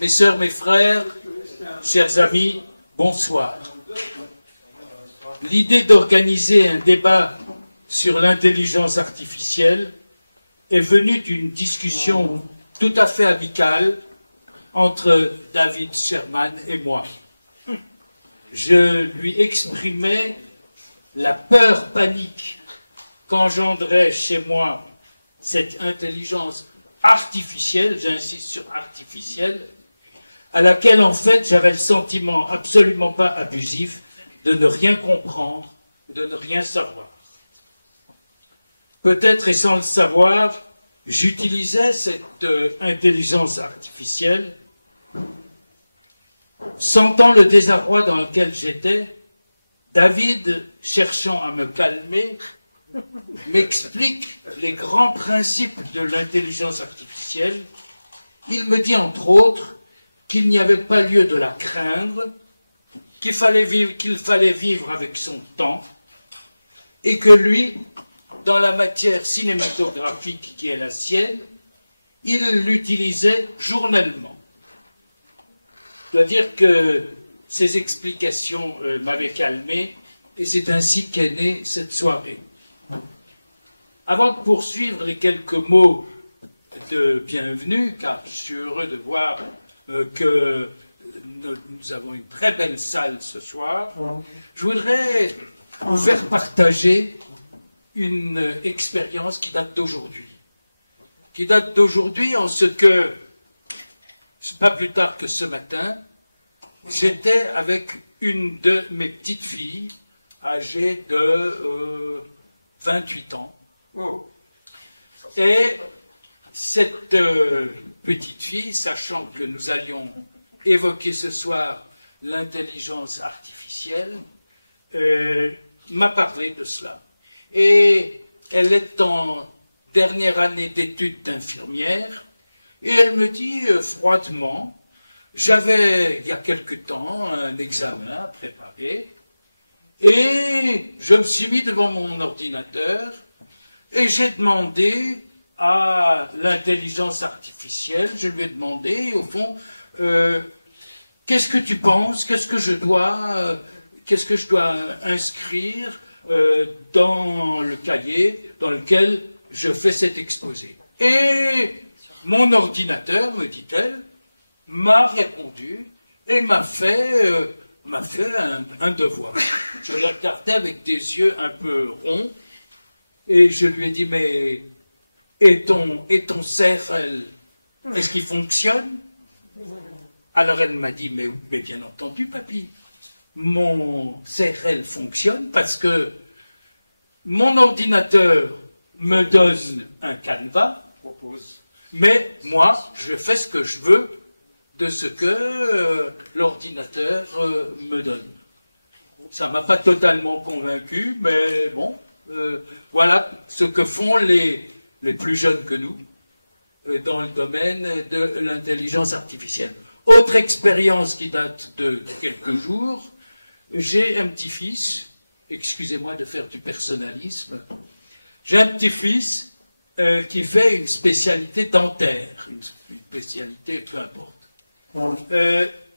Mes sœurs, mes frères, chers amis, bonsoir. L'idée d'organiser un débat sur l'intelligence artificielle est venue d'une discussion tout à fait amicale entre David Sherman et moi. Je lui exprimais la peur panique qu'engendrait chez moi cette intelligence artificielle, j'insiste sur artificielle, à laquelle en fait j'avais le sentiment absolument pas abusif de ne rien comprendre, de ne rien savoir. Peut-être et sans le savoir, j'utilisais cette intelligence artificielle, sentant le désarroi dans lequel j'étais. David, cherchant à me calmer, m'explique les grands principes de l'intelligence artificielle. Il me dit entre autres qu'il n'y avait pas lieu de la craindre, qu'il fallait vivre avec son temps, et que lui, dans la matière cinématographique qui est la sienne, il l'utilisait journellement. Je dois dire que ces explications m'avaient calmé, et c'est ainsi qu'est née cette soirée. Avant de poursuivre les quelques mots de bienvenue, car je suis heureux de voir que nous avons une très belle salle ce soir, je voudrais vous faire partager une expérience qui date d'aujourd'hui. Qui date d'aujourd'hui en ce que, pas plus tard que ce matin, j'étais avec une de mes petites filles, âgée de 28 ans. Et cette petite fille, sachant que nous allions évoquer ce soir l'intelligence artificielle, m'a parlé de cela. Et elle est en dernière année d'études d'infirmière, et elle me dit froidement, j'avais il y a quelque temps un examen à préparer, et je me suis mis devant mon ordinateur, et j'ai demandé à l'intelligence artificielle, je lui ai demandé, au fond, qu'est-ce que tu penses, qu'est-ce que je dois inscrire dans le cahier dans lequel je fais cet exposé. Et mon ordinateur, me dit-elle, m'a répondu et m'a fait un devoir. Je la regardais avec des yeux un peu ronds et je lui ai dit, mais et ton CRL, est-ce qu'il fonctionne? Alors elle m'a dit, mais bien entendu, papy, mon CRL fonctionne parce que mon ordinateur me donne un canevas, mais moi, je fais ce que je veux de ce que l'ordinateur me donne. Ça m'a pas totalement convaincu, mais bon, voilà ce que font les plus jeunes que nous dans le domaine de l'intelligence artificielle. Autre expérience qui date de quelques jours, j'ai un petit-fils, excusez-moi de faire du personnalisme, j'ai un petit-fils qui fait une spécialité dentaire, une spécialité peu importe.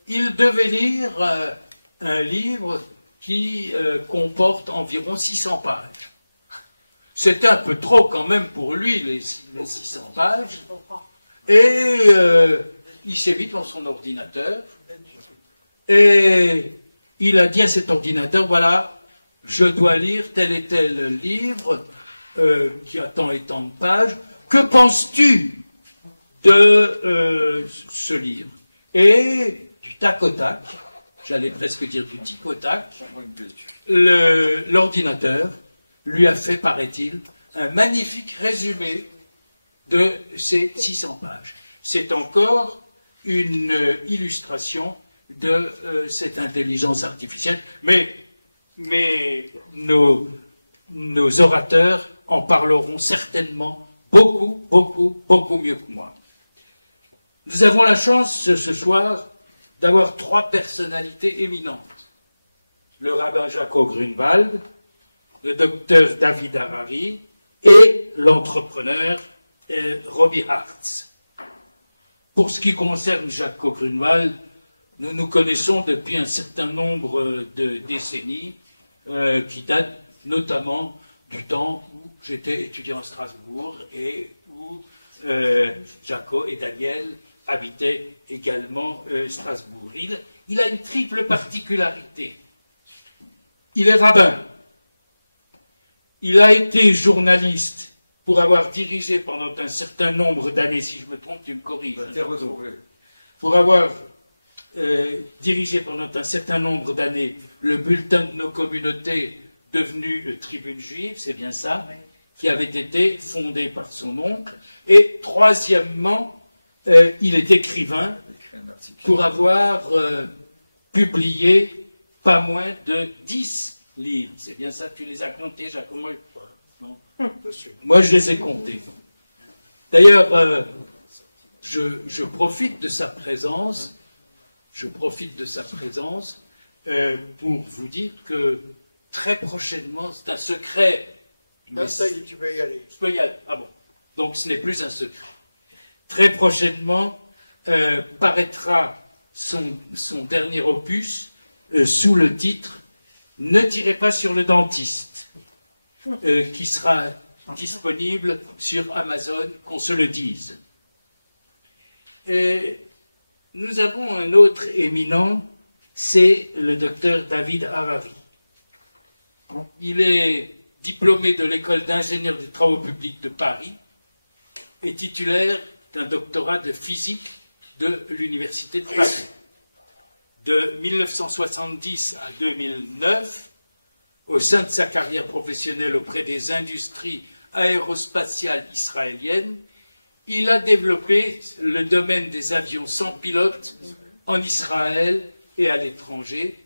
Il devait lire un livre qui comporte environ 600 pages. C'était un peu trop quand même pour lui, les 600 pages. Et il s'est mis dans son ordinateur et il a dit à cet ordinateur, voilà, je dois lire tel et tel livre qui a tant et tant de pages. Que penses-tu de ce livre? Et du tac au tac, j'allais presque dire du tic au tac, l'ordinateur lui a fait, paraît-il, un magnifique résumé de ces 600 pages. C'est encore une illustration de cette intelligence artificielle, mais nos orateurs en parleront certainement beaucoup mieux que moi. Nous avons la chance ce soir d'avoir 3 personnalités éminentes. Le rabbin Jacob Grunwald, le docteur David Harari et l'entrepreneur Robbie Hartz. Pour ce qui concerne Jaco Grunewald, nous nous connaissons depuis un certain nombre de décennies, qui datent notamment du temps où j'étais étudiant à Strasbourg et où Jaco et Daniel habitaient également Strasbourg. Il a une triple particularité. Il est rabbin. Il a été journaliste pour avoir dirigé pendant un certain nombre d'années, si je me trompe, tu me corriges. Pour avoir dirigé pendant un certain nombre d'années le bulletin de nos communautés devenu Tribune Juive, c'est bien ça, qui avait été fondé par son oncle. Et troisièmement, il est écrivain pour avoir publié pas moins de 10 livres. C'est bien ça, tu les as comptés, Jacques? Non. Moi, je les ai comptés. D'ailleurs, je profite de sa présence. Pour vous dire que très prochainement, c'est un secret. Ah, ça y est, tu peux y aller. Je peux y aller. Ah bon. Donc ce n'est plus un secret. Très prochainement paraîtra son dernier opus sous le titre « Ne tirez pas sur le dentiste », qui sera disponible sur Amazon, qu'on se le dise. Nous avons un autre éminent, c'est le docteur David Harari. Il est diplômé de l'école d'ingénieur des travaux publics de Paris et titulaire d'un doctorat de physique de l'Université de Paris. De 1970 à 2009, au sein de sa carrière professionnelle auprès des industries aérospatiales israéliennes, il a développé le domaine des avions sans pilote en Israël et à l'étranger.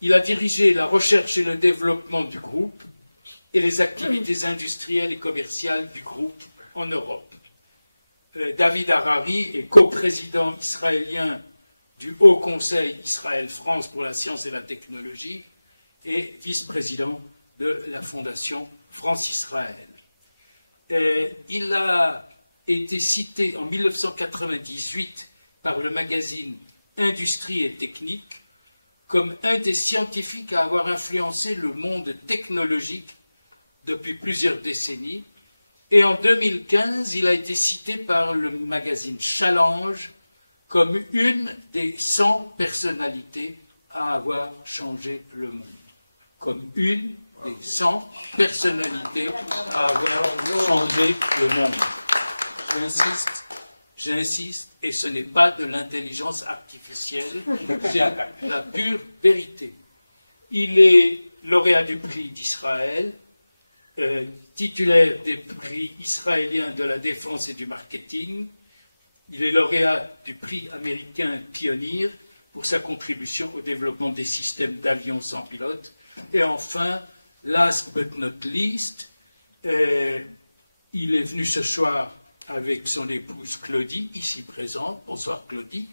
Il a dirigé la recherche et le développement du groupe et les activités industrielles et commerciales du groupe en Europe. David Harari est coprésident israélien du Haut Conseil Israël-France pour la science et la technologie et vice-président de la Fondation France-Israël. Il a été cité en 1998 par le magazine Industrie et Technique comme un des scientifiques à avoir influencé le monde technologique depuis plusieurs décennies. Et en 2015, il a été cité par le magazine Challenge comme une des 100 personnalités à avoir changé le monde. Comme une des 100 personnalités à avoir changé le monde. J'insiste, et ce n'est pas de l'intelligence artificielle, c'est la pure vérité. Il est lauréat du prix d'Israël, titulaire des prix israéliens de la défense et du marketing. Il est lauréat du prix américain Pioneer pour sa contribution au développement des systèmes d'avions sans pilote. Et enfin, last but not least, il est venu ce soir avec son épouse Claudie, ici présente. Bonsoir Claudie.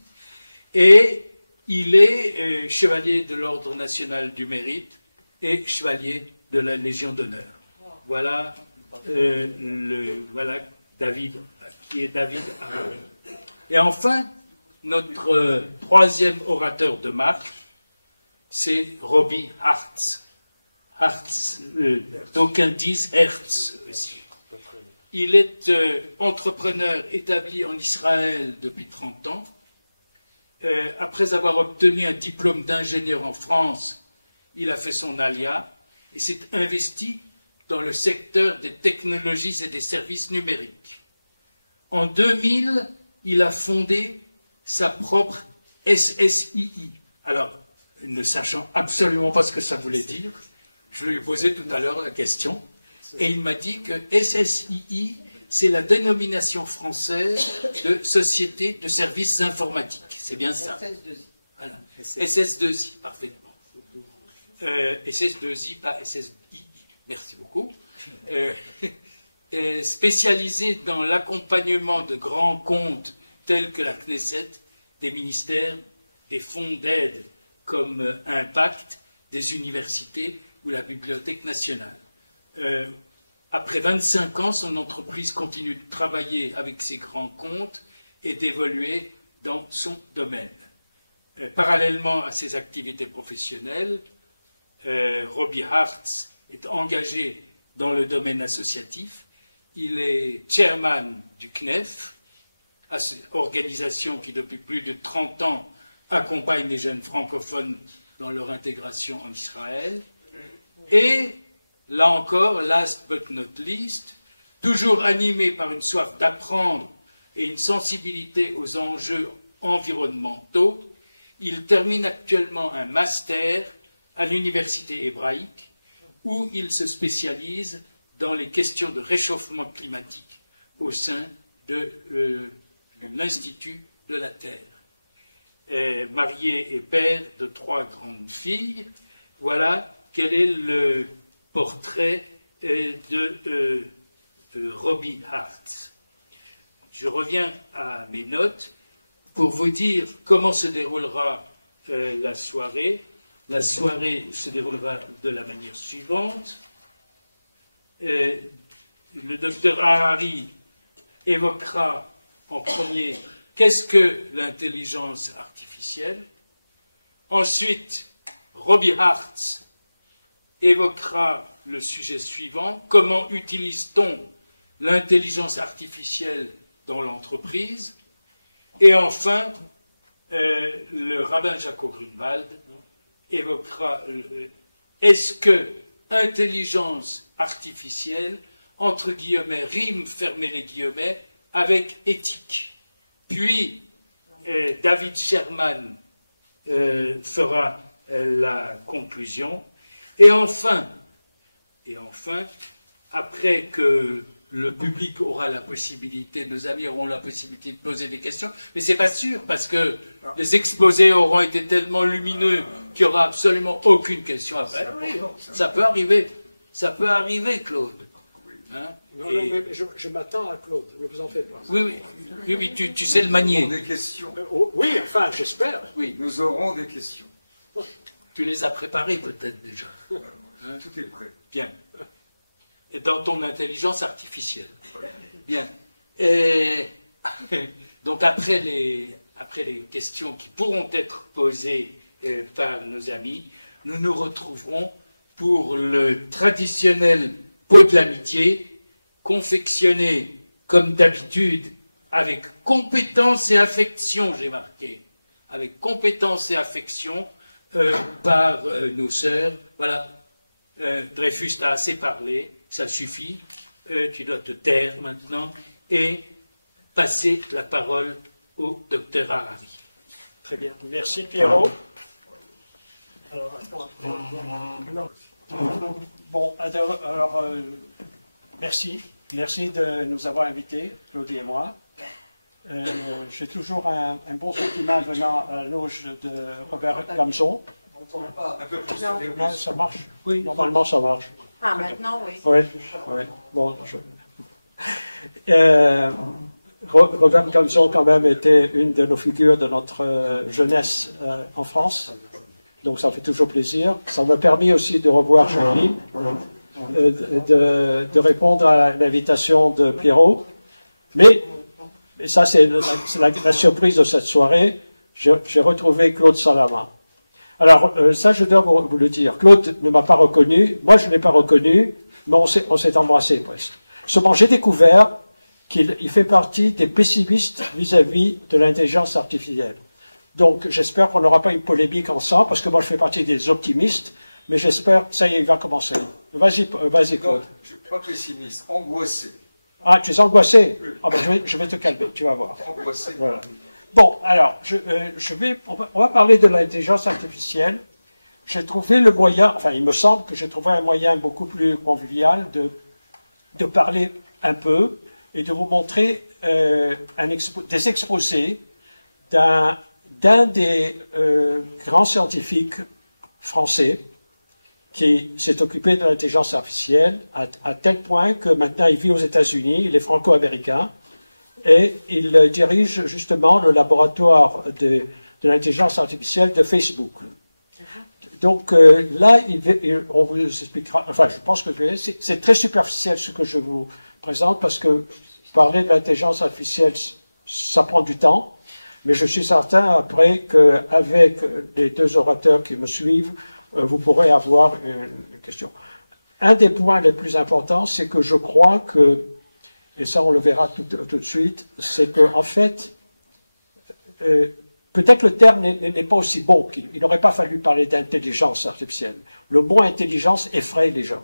Et il est chevalier de l'Ordre national du mérite et chevalier de la Légion d'honneur. Voilà, voilà David, qui est David Harari. Et enfin, notre troisième orateur de marque, c'est Robbie Hartz. Hartz, d'aucuns disent Hertz aussi. Il est entrepreneur établi en Israël depuis 30 ans. Après avoir obtenu un diplôme d'ingénieur en France, il a fait son alia et s'est investi dans le secteur des technologies et des services numériques. En 2000, il a fondé sa propre SSII. Alors, ne sachant absolument pas ce que ça voulait dire, je lui ai posé tout à l'heure la question, et il m'a dit que SSII, c'est la dénomination française de Société de services informatiques. C'est bien ça. SS2I. Voilà. SS2I, parfaitement. SS2I, pas SSII. Merci beaucoup. Spécialisé dans l'accompagnement de grands comptes tels que la Knesset, des ministères, des fonds d'aide comme Impact, des universités ou la Bibliothèque nationale. Après 25 ans, son entreprise continue de travailler avec ces grands comptes et d'évoluer dans son domaine. Parallèlement à ses activités professionnelles, Robbie Hartz est engagé dans le domaine associatif. Il est chairman du CNEF, organisation qui depuis plus de 30 ans accompagne les jeunes francophones dans leur intégration en Israël. Et là encore, last but not least, toujours animé par une soif d'apprendre et une sensibilité aux enjeux environnementaux, il termine actuellement un master à l'université hébraïque où il se spécialise dans les questions de réchauffement climatique au sein de l'Institut de la Terre. Marié et père de 3 grandes filles, voilà quel est le portrait de Robbie Hartz. Je reviens à mes notes pour vous dire comment se déroulera la soirée. La soirée se déroulera de la manière suivante. Le docteur Harari évoquera en premier qu'est-ce que l'intelligence artificielle. Ensuite, Robbie Hartz évoquera le sujet suivant, comment utilise-t-on l'intelligence artificielle dans l'entreprise? Et enfin, le rabbin Jacob Grunwald évoquera est-ce que intelligence artificielle, entre guillemets, rime, fermez les guillemets, avec éthique. Puis, David Sherman fera la conclusion. Et enfin, après que le public aura la possibilité, nos amis auront la possibilité de poser des questions, mais c'est pas sûr, parce que les exposés auront été tellement lumineux qu'il n'y aura absolument aucune question après. Oui, ça peut arriver, Claude. Hein? Non, mais je m'attends à Claude, ne vous en faites pas. Oui, tu sais le manier. Nous aurons des questions. Oui, enfin, j'espère. Oui. Nous aurons des questions. Tu les as préparées peut-être déjà. Hein? Tout est prêt. Bien. Et dans ton intelligence artificielle. Bien. Et donc après les questions qui pourront être posées par nos amis, nous nous retrouverons pour le traditionnel pot de l'amitié, confectionné comme d'habitude avec compétence et affection, j'ai marqué, avec compétence et affection par nos sœurs. Voilà, Dreyfus t'a assez parlé, ça suffit, tu dois te taire maintenant et passer la parole au docteur Harari. Très bien, merci Pierrot. Alors, bon, alors merci de nous avoir invités, Claudie et moi. J'ai toujours un bon sentiment venant à la loge de Robert Gamson. Un peu plus. Non, ça marche? Oui, normalement ça marche. Ah, maintenant, oui. Oui. Bon, Robert Gamson, quand même, était une de nos figures de notre jeunesse en France. Donc, ça fait toujours plaisir. Ça m'a permis aussi de revoir Charlie, de répondre à l'invitation de Pierrot. Mais ça, c'est la surprise de cette soirée. J'ai retrouvé Claude Salama. Alors, ça, je dois vous le dire. Claude ne m'a pas reconnu. Moi, je ne l'ai pas reconnu, mais on s'est embrassé presque. Seulement, j'ai découvert qu'il fait partie des pessimistes vis-à-vis de l'intelligence artificielle. Donc, j'espère qu'on n'aura pas une polémique ensemble, parce que moi, je fais partie des optimistes, mais j'espère, ça y est, il va commencer. Vas-y, Claude. Je ne suis pas pessimiste, angoissé. Ah, tu es angoissé? Ah ben, je vais te calmer, tu vas voir. Angoissé. Voilà. Bon, alors, on va parler de l'intelligence artificielle. J'ai trouvé le moyen, enfin, il me semble que j'ai trouvé un moyen beaucoup plus convivial de parler un peu et de vous montrer des exposés d'un des grands scientifiques français qui s'est occupé de l'intelligence artificielle à tel point que maintenant il vit aux États-Unis, il est franco-américain, et il dirige justement le laboratoire de l'intelligence artificielle de Facebook. Donc là, on vous expliquera, enfin je pense que c'est très superficiel ce que je vous présente, parce que parler de l'intelligence artificielle Ça prend du temps, mais je suis certain après qu'avec les deux orateurs qui me suivent, vous pourrez avoir une question. Un des points les plus importants, c'est que je crois que, et ça on le verra tout de suite, c'est qu'en fait, peut-être le terme n'est pas aussi bon, il n'aurait pas fallu parler d'intelligence artificielle. Le mot intelligence effraie les gens.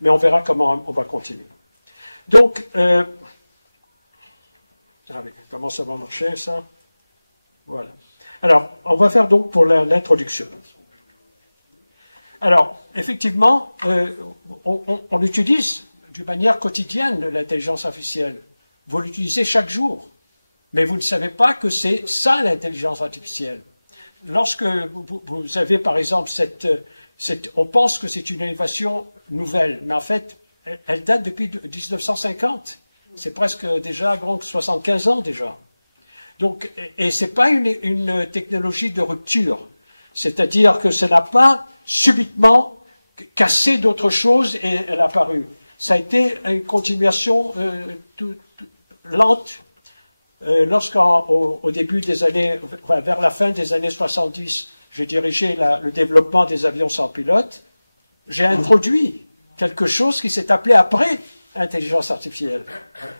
Mais on verra comment on va continuer. Donc, comment ça va marcher, ça? Voilà. Alors, on va faire donc pour l'introduction. Alors, effectivement, on utilise d'une manière quotidienne l'intelligence artificielle. Vous l'utilisez chaque jour. Mais vous ne savez pas que c'est ça l'intelligence artificielle. Lorsque vous avez, par exemple, on pense que c'est une innovation nouvelle, mais en fait, elle date depuis 1950. C'est presque déjà 75 ans déjà. Donc, et c'est pas une technologie de rupture. C'est-à-dire que ça n'a pas subitement cassé d'autres choses et elle a apparu. Ça a été une continuation lente. Lorsqu'au début des années, vers la fin des années 70, j'ai dirigé le développement des avions sans pilote, j'ai introduit quelque chose qui s'est appelé après intelligence artificielle.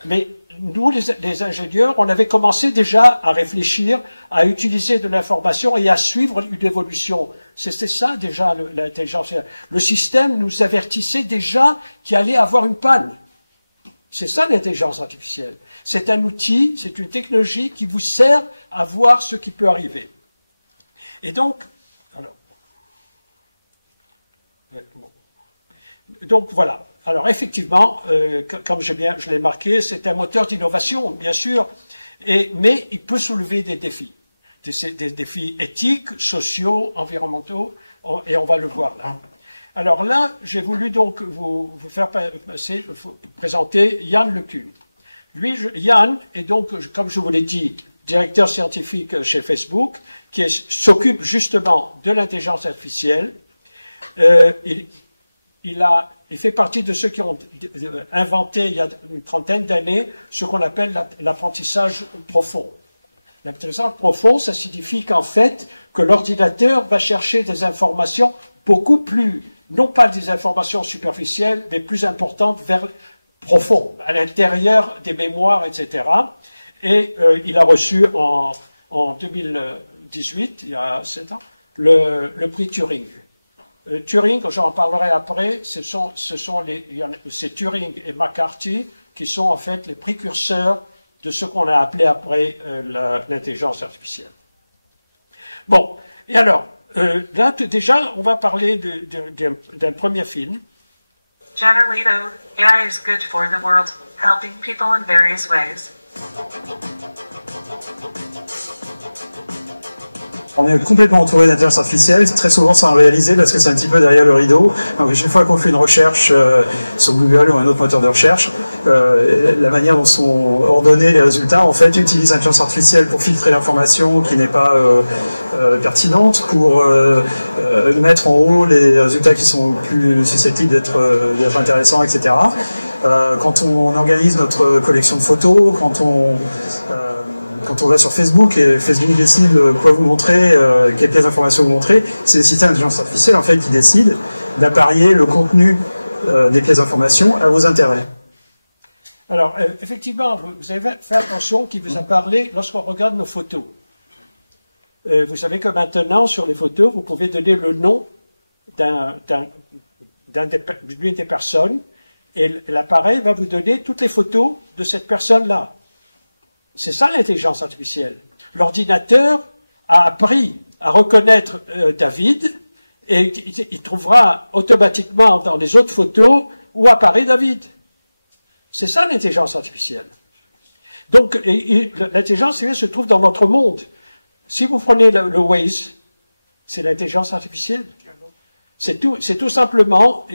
Mais nous, les ingénieurs, on avait commencé déjà à réfléchir, à utiliser de l'information et à suivre une évolution. C'était ça déjà l'intelligence artificielle. Le système nous avertissait déjà qu'il allait avoir une panne. C'est ça l'intelligence artificielle. C'est un outil, c'est une technologie qui vous sert à voir ce qui peut arriver. Et donc, donc voilà. Alors effectivement, comme je l'ai marqué, c'est un moteur d'innovation, bien sûr, mais il peut soulever des défis. Des défis éthiques, sociaux, environnementaux, et on va le voir là. Alors là, j'ai voulu donc vous présenter Yann LeCun. Lui, Yann est donc, comme je vous l'ai dit, directeur scientifique chez Facebook, qui s'occupe justement de l'intelligence artificielle. Il fait partie de ceux qui ont inventé, il y a une trentaine d'années, ce qu'on appelle l'apprentissage profond. L'apprentissage profond, ça signifie qu'en fait, que l'ordinateur va chercher des informations beaucoup plus, non pas des informations superficielles, mais plus importantes vers profond, à l'intérieur des mémoires, etc. Et il a reçu en 2018, il y a 7 ans, le prix Turing. Turing, j'en parlerai après, c'est Turing et McCarthy qui sont en fait les précurseurs de ce qu'on a appelé après l'intelligence artificielle. Bon, et alors, là déjà, on va parler d'un premier film. John Alito, AI is good for the world, helping people in various ways. On est complètement entouré d'intelligence artificielle, très souvent sans le réaliser parce que c'est un petit peu derrière le rideau. Donc chaque fois qu'on fait une recherche sur Google ou un autre moteur de recherche, la manière dont sont ordonnés les résultats, en fait, utilise l'intelligence artificielle pour filtrer l'information qui n'est pas pertinente, pour mettre en haut les résultats qui sont plus susceptibles d'être intéressants, etc. Quand on organise notre collection de photos, quand on va sur Facebook et Facebook décide quoi vous montrer, quelles pièces d'information vous montrer, c'est le système d'intelligence artificielle en fait qui décide d'apparier le contenu des pièces d'information à vos intérêts. Alors, effectivement, vous avez fait attention qu'il vous a parlé lorsqu'on regarde nos photos. Vous savez que maintenant, sur les photos, vous pouvez donner le nom d'une des personnes et l'appareil va vous donner toutes les photos de cette personne-là. C'est ça l'intelligence artificielle. L'ordinateur a appris à reconnaître David et il trouvera automatiquement dans les autres photos où apparaît David. C'est ça l'intelligence artificielle. Donc l'intelligence artificielle se trouve dans notre monde. Si vous prenez le Waze, c'est l'intelligence artificielle. C'est tout simplement,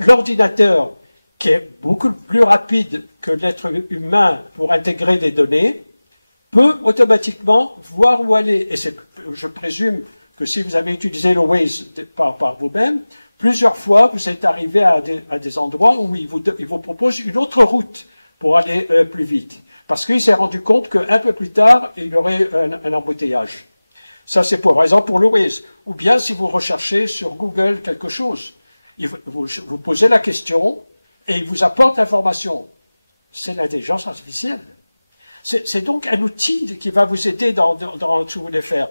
l'ordinateur qui est beaucoup plus rapide que l'être humain pour intégrer des données, peut automatiquement voir où aller. Et je présume que si vous avez utilisé le Waze par vous-même, plusieurs fois, vous êtes arrivé à des endroits où il vous propose une autre route pour aller plus vite. parce qu'il s'est rendu compte qu'un peu plus tard, il y aurait un embouteillage. Ça, c'est par exemple pour le Waze. Ou bien si vous recherchez sur Google quelque chose, vous posez la question et il vous apporte l'information. C'est l'intelligence artificielle. C'est donc un outil qui va vous aider dans ce que vous voulez faire.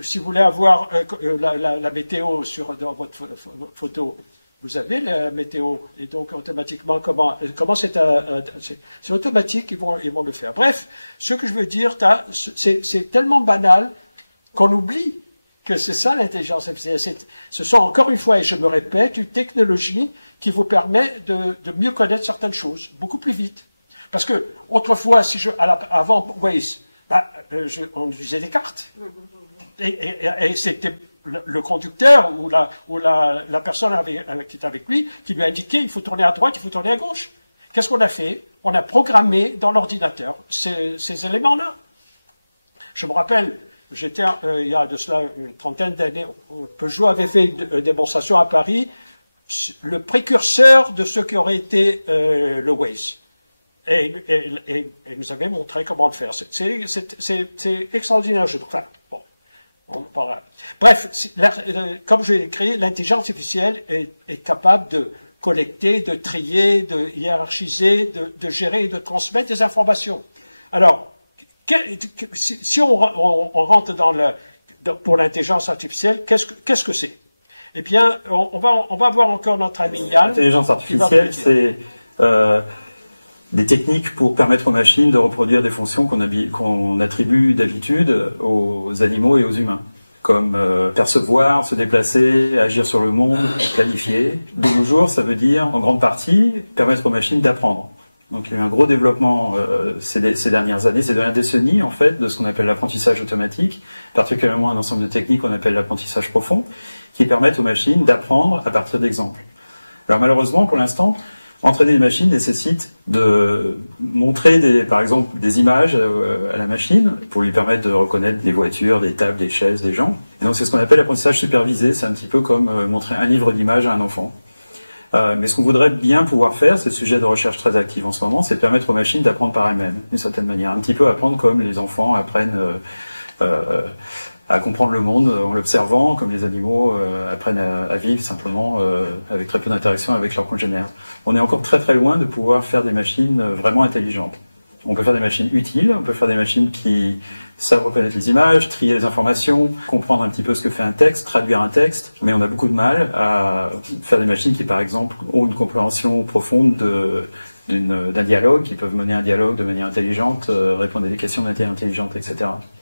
Si vous voulez avoir la météo dans votre photo, vous avez la météo, et donc automatiquement, comment c'est automatique, ils vont le faire. Bref, ce que je veux dire, c'est tellement banal qu'on oublie que c'est ça l'intelligence artificielle. Ce sont encore une fois, et je me répète, une technologie qui vous permet de mieux connaître certaines choses, beaucoup plus vite. Parce que autrefois, avant Waze, on utilisait des cartes. Et c'était le conducteur ou la personne qui était avec lui qui lui indiquait il faut tourner à droite, il faut tourner à gauche. Qu'est-ce qu'on a fait? On a programmé dans l'ordinateur ces éléments-là. Je me rappelle, j'étais il y a de cela une trentaine d'années, Peugeot avait fait une démonstration à Paris, le précurseur de ce qui aurait été le Waze. Et nous avait montré comment le faire. C'est extraordinaire, je trouve. Enfin, bon, on parlera. Bref, comme je l'ai écrit, l'intelligence artificielle est capable de collecter, de trier, de hiérarchiser, de gérer et de transmettre des informations. Alors, si on rentre pour l'intelligence artificielle, qu'est-ce que c'est? Eh bien, on va voir encore notre ami Yann. L'intelligence artificielle, c'est des techniques pour permettre aux machines de reproduire des fonctions qu'on attribue d'habitude aux animaux et aux humains, comme percevoir, se déplacer, agir sur le monde, planifier. De nos jours, ça veut dire, en grande partie, permettre aux machines d'apprendre. Donc il y a eu un gros développement ces dernières années, ces dernières décennies, en fait, de ce qu'on appelle l'apprentissage automatique, particulièrement un ensemble de techniques qu'on appelle l'apprentissage profond, qui permettent aux machines d'apprendre à partir d'exemples. Alors malheureusement, pour l'instant, entraîner les machines nécessite de montrer par exemple des images à la machine pour lui permettre de reconnaître des voitures, des tables, des chaises, des gens. Et donc c'est ce qu'on appelle l'apprentissage supervisé, c'est un petit peu comme montrer un livre d'images à un enfant. Mais ce qu'on voudrait bien pouvoir faire, c'est le sujet de recherche très actif en ce moment, c'est permettre aux machines d'apprendre par elles-mêmes, d'une certaine manière. Un petit peu apprendre comme les enfants apprennent à comprendre le monde en l'observant, comme les animaux apprennent à vivre simplement avec très peu d'interaction avec leurs congénères. On est encore très très loin de pouvoir faire des machines vraiment intelligentes. On peut faire des machines utiles, on peut faire des machines qui savent reconnaître les images, trier les informations, comprendre un petit peu ce que fait un texte, traduire un texte, mais on a beaucoup de mal à faire des machines qui, par exemple, ont une compréhension profonde d'un dialogue, qui peuvent mener un dialogue de manière intelligente, répondre à des questions de manière intelligente, etc.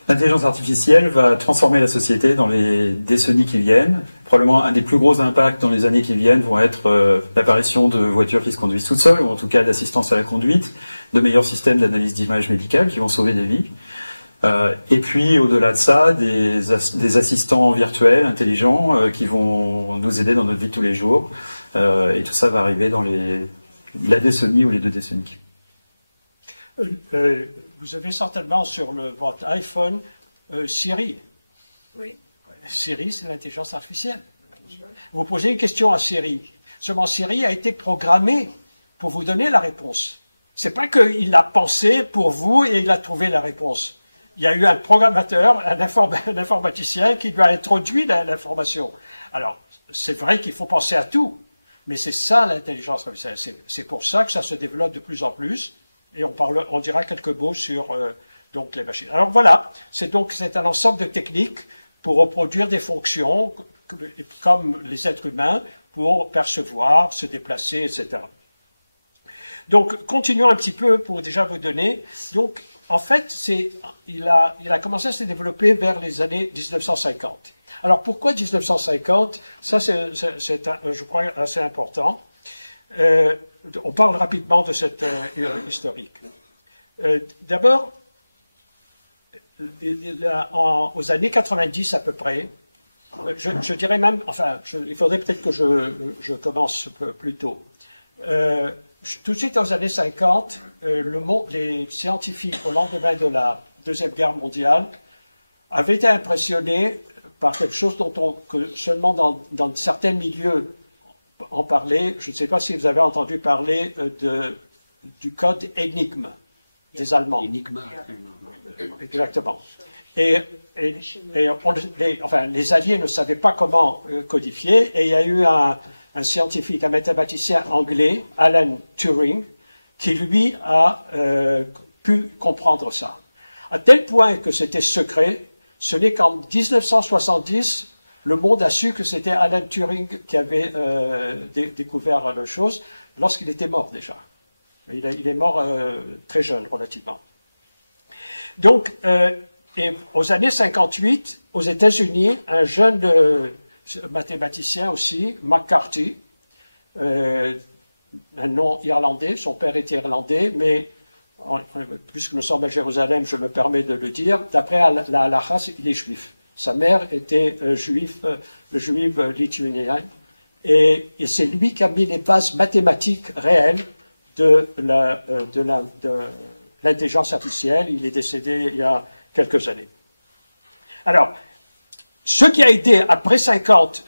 L'intelligence artificielle va transformer la société dans les décennies qui viennent. Probablement un des plus gros impacts dans les années qui viennent vont être l'apparition de voitures qui se conduisent toutes seules, ou en tout cas d'assistance à la conduite, de meilleurs systèmes d'analyse d'images médicales qui vont sauver des vies. Et puis au-delà de ça, des assistants virtuels, intelligents, qui vont nous aider dans notre vie de tous les jours. Et tout ça va arriver dans la décennie ou les 2 décennies. Vous avez certainement sur votre iPhone Siri. Oui. Siri, c'est l'intelligence artificielle. Vous posez une question à Siri. Seulement Siri a été programmé pour vous donner la réponse. C'est pas qu'il l'a pensé pour vous et il a trouvé la réponse. Il y a eu un programmateur, un informaticien qui lui a introduit l'information. Alors, c'est vrai qu'il faut penser à tout, mais c'est ça l'intelligence artificielle. C'est pour ça que ça se développe de plus en plus. Et on dira quelques mots sur donc les machines. Alors voilà, c'est un ensemble de techniques pour reproduire des fonctions comme les êtres humains pour percevoir, se déplacer, etc. Donc continuons un petit peu pour déjà vous donner. Donc en fait, il a commencé à se développer vers les années 1950. Alors pourquoi 1950? Ça c'est je crois assez important. On parle rapidement de cette historique. D'abord, aux années 90 à peu près, je dirais même, enfin, il faudrait peut-être que je commence plus tôt. Tout de suite aux années 50, les scientifiques, au lendemain de la Deuxième Guerre mondiale, avaient été impressionnés par quelque chose que seulement dans certains milieux en parler. Je ne sais pas si vous avez entendu parler du code Énigme. des Allemands. Enigma. Exactement. Et les Alliés ne savaient pas comment codifier, et il y a eu un scientifique, un mathématicien anglais, Alan Turing, qui lui a pu comprendre ça. À tel point que c'était secret, ce n'est qu'en 1970, le monde a su que c'était Alan Turing qui avait découvert la chose, lorsqu'il était mort déjà. Il est mort très jeune, relativement. Donc, et aux années 58, aux États-Unis, un jeune mathématicien aussi, McCarthy, un nom irlandais, son père était irlandais, mais puisque nous sommes à Jérusalem, je me permets de le dire, d'après la halakha, il est juif. Sa mère était juive lituanienne, et c'est lui qui a mis les bases mathématiques réelles de l'intelligence artificielle. Il est décédé il y a quelques années. Alors, ce qui a été après 50,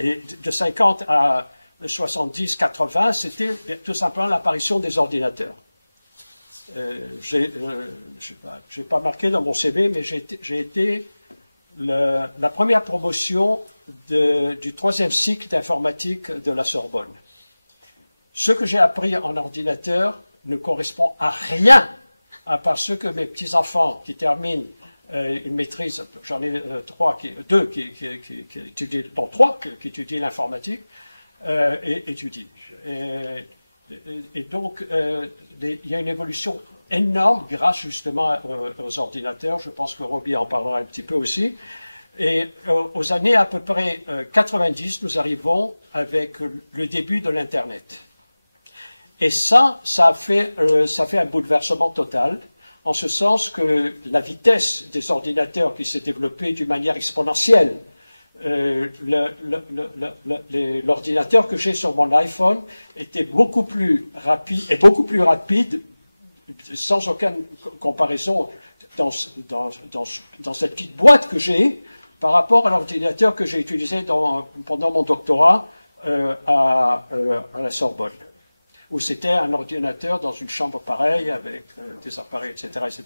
et de 50 à 70, 80, c'était tout simplement l'apparition des ordinateurs. J'ai pas marqué dans mon CV, mais j'ai été la première promotion du 3e cycle d'informatique de la Sorbonne. Ce que j'ai appris en ordinateur ne correspond à rien, à part ce que mes petits-enfants qui terminent une maîtrise, j'en ai deux qui étudient, dont trois qui étudient l'informatique, étudient. Et donc, il y a une évolution énorme grâce justement aux ordinateurs. Je pense que Roby en parlera un petit peu aussi. Et aux années à peu près 90, nous arrivons avec le début de l'Internet. Et ça a fait un bouleversement total, en ce sens que la vitesse des ordinateurs qui s'est développée d'une manière exponentielle, l'ordinateur que j'ai sur mon iPhone était beaucoup plus rapide, sans aucune comparaison dans cette petite boîte que j'ai par rapport à l'ordinateur que j'ai utilisé pendant mon doctorat à la Sorbonne, où c'était un ordinateur dans une chambre pareille avec des appareils, etc., etc.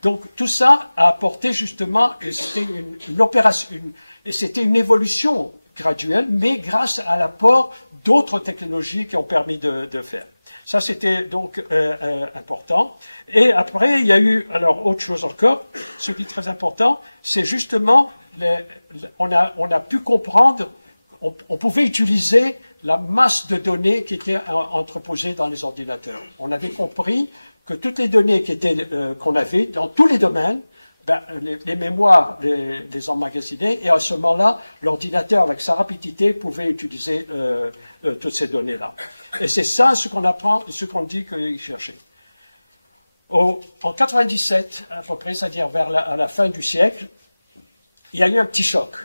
Donc tout ça a apporté justement, et c'était une opération, et c'était une évolution graduelle, mais grâce à l'apport d'autres technologies qui ont permis de faire. Ça, c'était donc important. Et après, il y a eu, alors, autre chose encore, ce qui est très important, c'est justement, on a pu comprendre, on pouvait utiliser la masse de données qui étaient entreposées dans les ordinateurs. On avait compris que toutes les données qu'on avait dans tous les domaines, les mémoires les emmagasinées, et à ce moment-là, l'ordinateur, avec sa rapidité, pouvait utiliser toutes ces données-là. Et c'est ça ce qu'on apprend, ce qu'on dit qu'il cherchait. En 97, à peu près, c'est-à-dire à la fin du siècle, il y a eu un petit choc.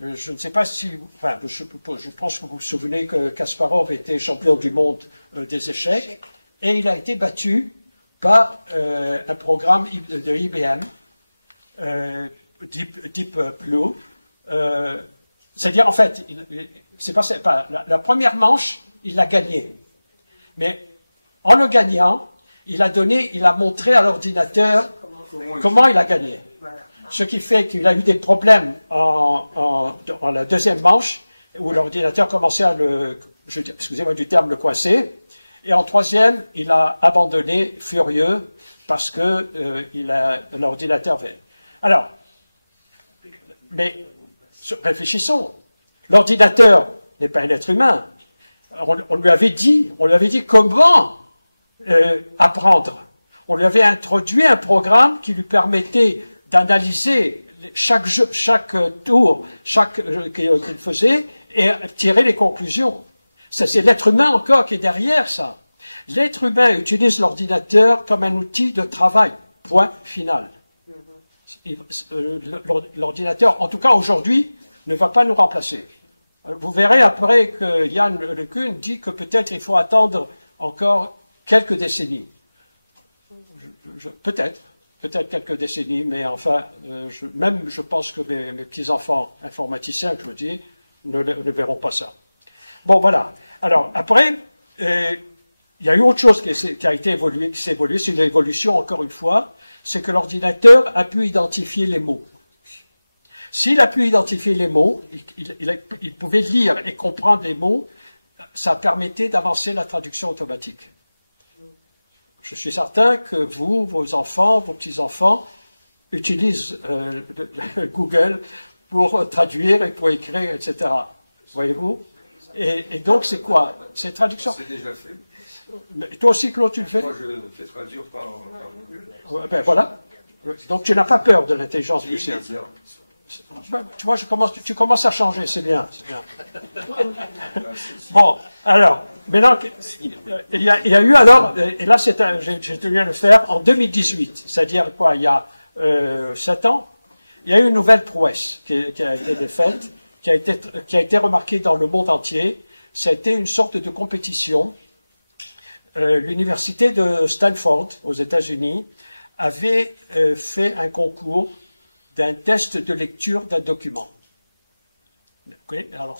Je ne sais pas si, enfin, je pense que vous vous souvenez que Kasparov était champion du monde des échecs, et il a été battu par un programme de IBM, Deep Blue. C'est-à-dire, en fait, la première manche, il l'a gagné. Mais en le gagnant, il a montré à l'ordinateur comment il a gagné. Ce qui fait qu'il a eu des problèmes en la deuxième manche, où l'ordinateur commençait à excusez-moi du terme, le coincer. Et en troisième, il a abandonné furieux parce que l'ordinateur avait. Alors, mais réfléchissons. L'ordinateur n'est pas un être humain. On lui avait dit comment apprendre. On lui avait introduit un programme qui lui permettait d'analyser chaque tour qu'il faisait et tirer les conclusions. C'est l'être humain encore qui est derrière ça. L'être humain utilise l'ordinateur comme un outil de travail. Point final. L'ordinateur, en tout cas aujourd'hui, ne va pas nous remplacer. Vous verrez après que Yann LeCun dit que peut-être il faut attendre encore quelques décennies. Peut-être quelques décennies, mais enfin, je pense que mes petits-enfants informaticiens, que je dis, ne verront pas ça. Bon, voilà. Alors, après, il y a eu autre chose qui a été évolué, qui s'est évolué, c'est une évolution encore une fois, c'est que l'ordinateur a pu identifier les mots. S'il a pu identifier les mots, il pouvait lire et comprendre les mots, ça permettait d'avancer la traduction automatique. Je suis certain que vous, vos enfants, vos petits-enfants utilisent Google pour traduire et pour écrire, etc. Voyez-vous? Et donc, c'est quoi? C'est traduction. C'est déjà fait. Mais toi aussi, Claude, tu le fais? Moi, je fais traduire par Google. Ouais, ben voilà. Donc, tu n'as pas peur de l'intelligence artificielle. Immédiat. Ben, tu vois, tu commences à changer, c'est bien, c'est bien. Bon, alors, maintenant, il y a eu alors, et là, j'ai tenu à le faire en 2018, c'est-à-dire quoi, il y a 7 ans, il y a eu une nouvelle prouesse qui a été faite, qui a été remarquée dans le monde entier. C'était une sorte de compétition. L'université de Stanford, aux États-Unis, avait fait un concours d'un test de lecture d'un document. Okay? Alors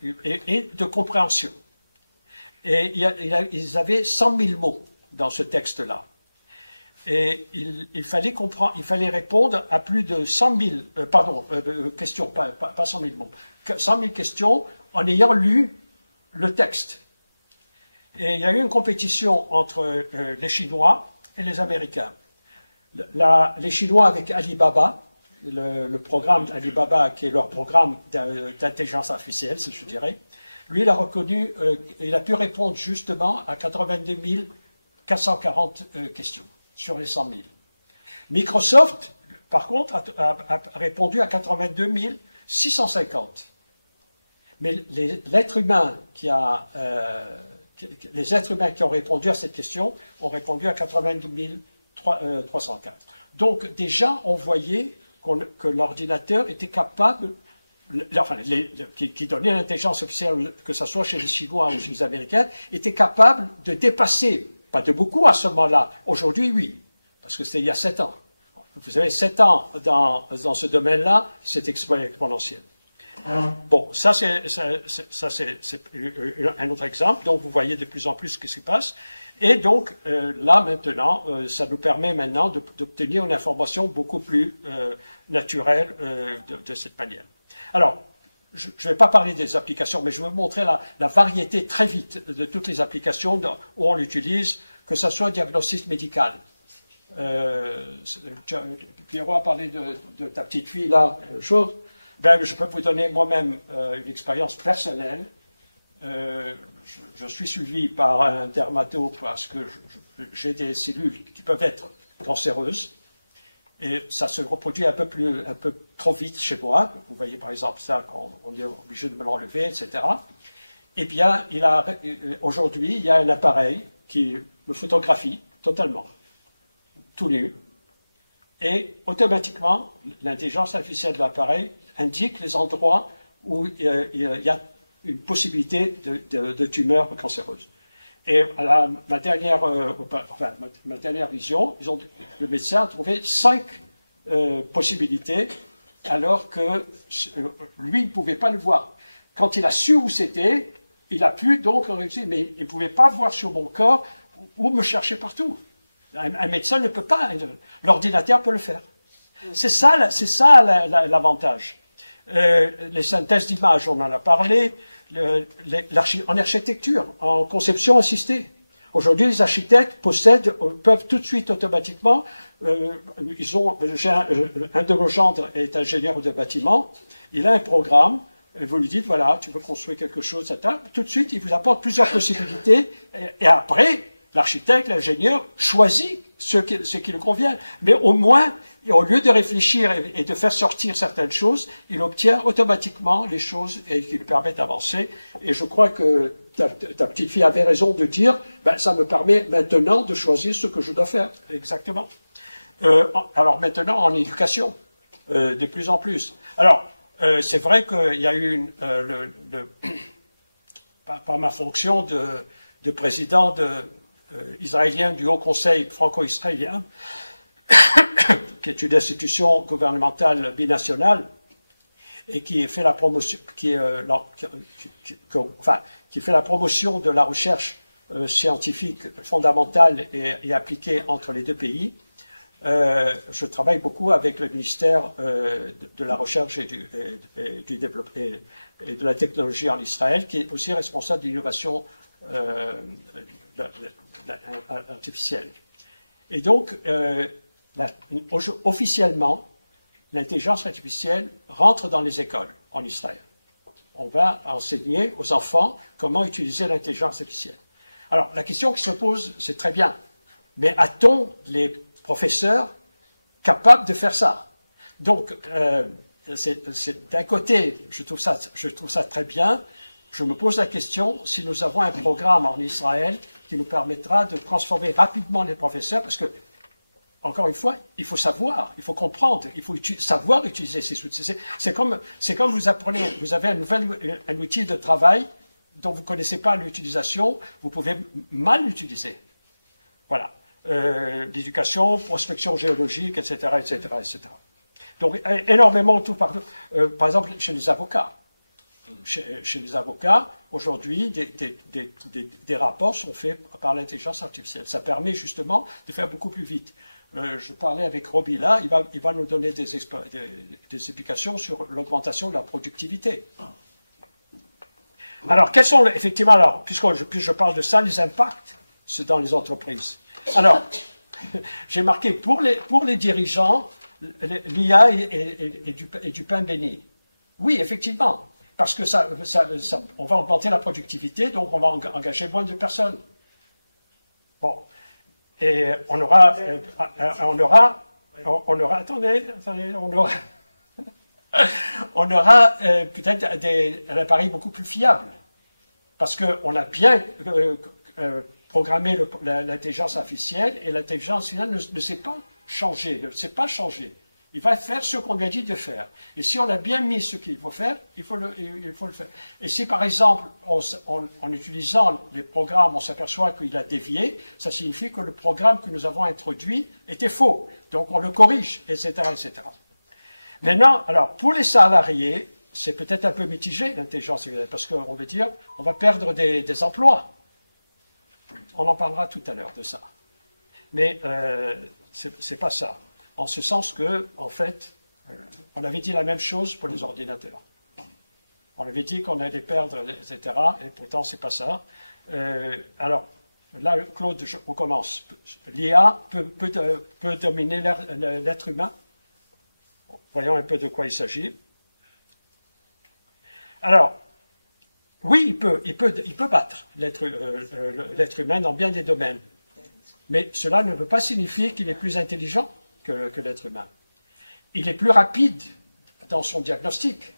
et de compréhension. Et ils avaient 100 000 mots dans ce texte-là. Et il fallait répondre à plus de 100 000, questions, pas 100 000 mots, 100 000 questions en ayant lu le texte. Et il y a eu une compétition entre les Chinois et les Américains. Les Chinois avec Alibaba, le programme Alibaba, qui est leur programme d'intelligence artificielle, je dirais, lui, il a reconnu, il a pu répondre justement à 82 440 questions sur les 100 000. Microsoft, par contre, a répondu à 82 650. Mais les êtres humains qui ont répondu à cette question ont répondu à 82 304. Donc, déjà, on voyait que l'ordinateur était capable, qui donnait l'intelligence artificielle, que ce soit chez les Chinois ou chez les Américains, était capable de dépasser, pas de beaucoup à ce moment-là. Aujourd'hui, oui, parce que c'était il y a 7 ans. Vous avez 7 ans dans ce domaine-là, c'est exponentiel. Bon, ça c'est un autre exemple. Donc, vous voyez de plus en plus ce qui se passe. Et donc, là, maintenant, ça nous permet maintenant d'obtenir une information beaucoup plus naturelle de cette manière. Alors, je ne vais pas parler des applications, mais je vais vous montrer la variété très vite de toutes les applications où on l'utilise, que ce soit diagnostic médical. Pierrot a parlé de ta petite fille, là, chose. Ben, je peux vous donner moi-même une expérience personnelle. Je suis suivi par un dermato parce que j'ai des cellules qui peuvent être cancéreuses. Et ça se reproduit un peu trop vite chez moi. Vous voyez par exemple ça quand on est obligé de me l'enlever, etc. Eh bien, aujourd'hui, il y a un appareil qui me photographie totalement, tout nu. Et automatiquement, l'intelligence artificielle de l'appareil indique les endroits où il y a une possibilité de tumeur cancéreuse. Et à ma dernière vision, le médecin a trouvé 5 possibilités, alors que lui ne pouvait pas le voir. Quand il a su où c'était, il a pu donc réussir, mais il ne pouvait pas voir sur mon corps où me chercher partout. Un médecin ne peut pas, l'ordinateur peut le faire. C'est ça l'avantage. Les synthèses d'images, on en a parlé, en architecture, en conception assistée. Aujourd'hui, les architectes peuvent tout de suite automatiquement, un de nos gendres est ingénieur de bâtiment, il a un programme, et vous lui dites, voilà, tu veux construire quelque chose, etc. Tout de suite, il vous apporte plusieurs possibilités, et après, l'architecte, l'ingénieur choisit ce qui lui convient. Mais au moins, au lieu de réfléchir et de faire sortir certaines choses, il obtient automatiquement les choses qui lui permettent d'avancer. Et je crois que ta petite fille avait raison de dire, ben, ça me permet maintenant de choisir ce que je dois faire. Exactement. Alors maintenant, en éducation, de plus en plus. Alors, c'est vrai qu'il y a eu par ma fonction de président israélien du Haut Conseil franco-israélien, qui est une institution gouvernementale binationale et qui fait la promotion, qui fait la promotion de la recherche scientifique fondamentale et appliquée entre les deux pays. Je travaille beaucoup avec le ministère de la Recherche et du développement et de la technologie en Israël, qui est aussi responsable de l'innovation artificielle. Et donc, officiellement, l'intelligence artificielle rentre dans les écoles en Israël. On va enseigner aux enfants comment utiliser l'intelligence artificielle. Alors, la question qui se pose, c'est très bien, mais a-t-on les professeurs capables de faire ça? Donc, d'un côté, je trouve ça très bien. Je me pose la question si nous avons un programme en Israël qui nous permettra de transformer rapidement les professeurs, parce que, encore une fois, il faut savoir, il faut comprendre, il faut savoir utiliser ces outils. C'est comme vous apprenez, vous avez un outil de travail dont vous ne connaissez pas l'utilisation, vous pouvez mal l'utiliser. Voilà. L'éducation, prospection géologique, etc., etc., etc. Donc, énormément, par exemple, chez les avocats. Chez les avocats, aujourd'hui, des rapports sont faits par l'intelligence artificielle. Ça permet justement de faire beaucoup plus vite. Je parlais avec Roby là, il va nous donner des explications sur l'augmentation de la productivité. Alors, quels sont, effectivement, alors, puisque je parle de ça, les impacts dans les entreprises. Alors, j'ai marqué pour les dirigeants, l'IA est du pain béni. Oui, effectivement, parce que on va augmenter la productivité, donc on va engager moins de personnes. Bon, et on aura peut-être un appareil beaucoup plus fiable, parce qu'on a bien programmé l'intelligence artificielle, et l'intelligence artificielle ne sait pas changer, Il va faire ce qu'on lui a dit de faire. Et si on a bien mis ce qu'il faut faire, il faut le faire. Et si, par exemple, en utilisant les programmes, on s'aperçoit qu'il a dévié, ça signifie que le programme que nous avons introduit était faux. Donc, on le corrige, etc., etc. Maintenant, alors, pour les salariés, c'est peut-être un peu mitigé, l'intelligence artificielle, parce qu'on veut dire, on va perdre des emplois. On en parlera tout à l'heure de ça. Mais c'est pas ça. En ce sens que, en fait, on avait dit la même chose pour les ordinateurs. On avait dit qu'on allait perdre, etc. Et pourtant, c'est pas ça. Alors, là, Claude, on commence. L'IA peut dominer l'être humain. Voyons un peu de quoi il s'agit. Alors, oui, il peut battre l'être humain dans bien des domaines. Mais cela ne veut pas signifier qu'il est plus intelligent que l'être humain. Il est plus rapide dans son diagnostic.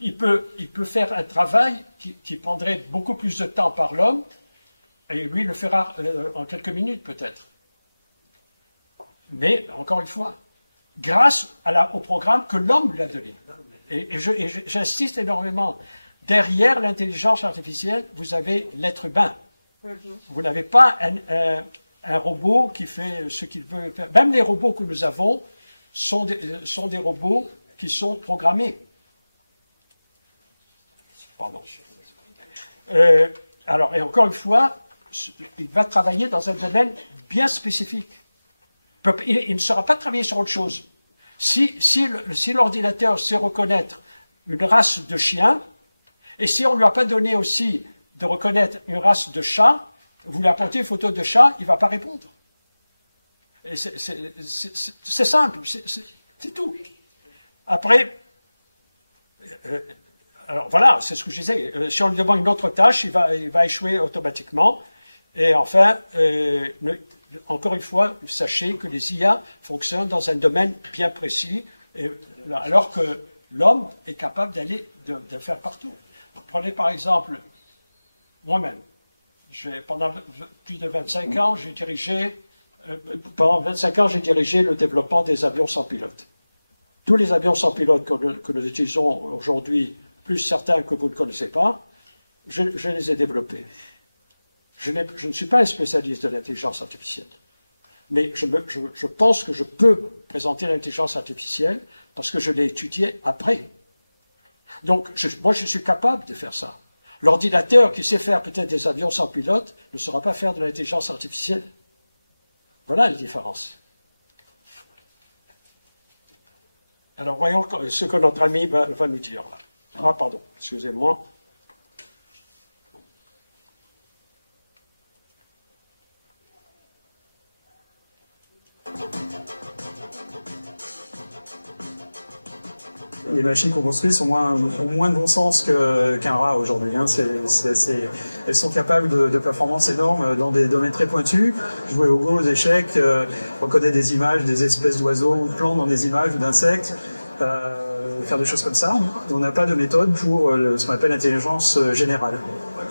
Il peut faire un travail qui prendrait beaucoup plus de temps par l'homme, et lui le fera en quelques minutes peut-être. Mais, encore une fois, grâce au programme que l'homme lui a donné. Et j'insiste énormément. Derrière l'intelligence artificielle, vous avez l'être humain. Vous n'avez pas un robot qui fait ce qu'il veut faire. Même les robots que nous avons sont des robots qui sont programmés. Pardon. Alors, et encore une fois, il va travailler dans un domaine bien spécifique. Il ne saura pas travailler sur autre chose. Si l'ordinateur sait reconnaître une race de chien, et si on ne lui a pas donné aussi de reconnaître une race de chat, vous lui apportez une photo de chat, il ne va pas répondre. C'est simple, c'est tout. Après, alors voilà, c'est ce que je disais. Si on lui demande une autre tâche, il va échouer automatiquement. Et enfin, encore une fois, sachez que les IA fonctionnent dans un domaine bien précis, alors que l'homme est capable de faire partout. Prenez par exemple moi-même. Pendant plus de 25 ans, j'ai dirigé le développement des avions sans pilote. Tous les avions sans pilote que nous utilisons aujourd'hui, plus certains que vous ne connaissez pas, je les ai développés. Je ne suis pas un spécialiste de l'intelligence artificielle, mais je pense que je peux présenter l'intelligence artificielle parce que je l'ai étudiée après. Donc, moi, je suis capable de faire ça. L'ordinateur qui sait faire peut-être des avions sans pilote ne saura pas faire de l'intelligence artificielle. Voilà la différence. Alors voyons ce que notre ami va nous dire là. Ah pardon, excusez-moi. Les machines qu'on construit ont moins de bon sens qu'un rat aujourd'hui. Hein. Elles sont capables de performances énormes dans des domaines très pointus. Jouer au go, aux échecs, reconnaître des images, des espèces d'oiseaux ou de plantes dans des images ou d'insectes, faire des choses comme ça. On n'a pas de méthode pour ce qu'on appelle l'intelligence générale.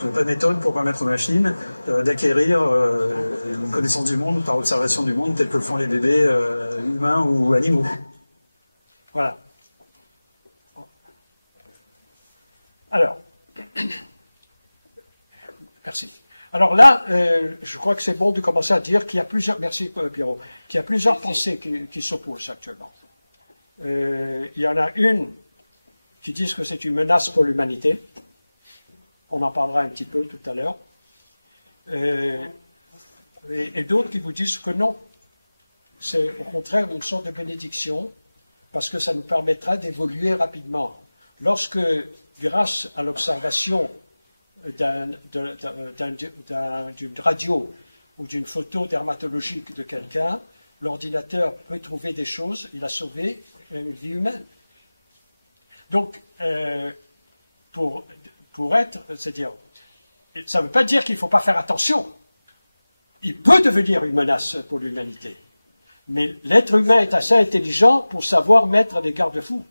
On n'a pas de méthode pour permettre aux machines d'acquérir une connaissance du monde par observation du monde, telle que le font les bébés humains ou animaux. Voilà. Alors, merci. Alors là, je crois que c'est bon de commencer à dire qu'il y a plusieurs, merci Pierrot, qu'il y a plusieurs pensées qui s'opposent actuellement. Il y en a une qui dit que c'est une menace pour l'humanité. On en parlera un petit peu tout à l'heure. Et d'autres qui vous disent que non. C'est au contraire une sorte de bénédiction parce que ça nous permettra d'évoluer rapidement. Lorsque, grâce à l'observation d'une radio ou d'une photo dermatologique de quelqu'un, l'ordinateur peut trouver des choses, il a sauvé une vie humaine. Donc, pour être, c'est-à-dire, ça ne veut pas dire qu'il ne faut pas faire attention. Il peut devenir une menace pour l'humanité. Mais l'être humain est assez intelligent pour savoir mettre des garde-fous.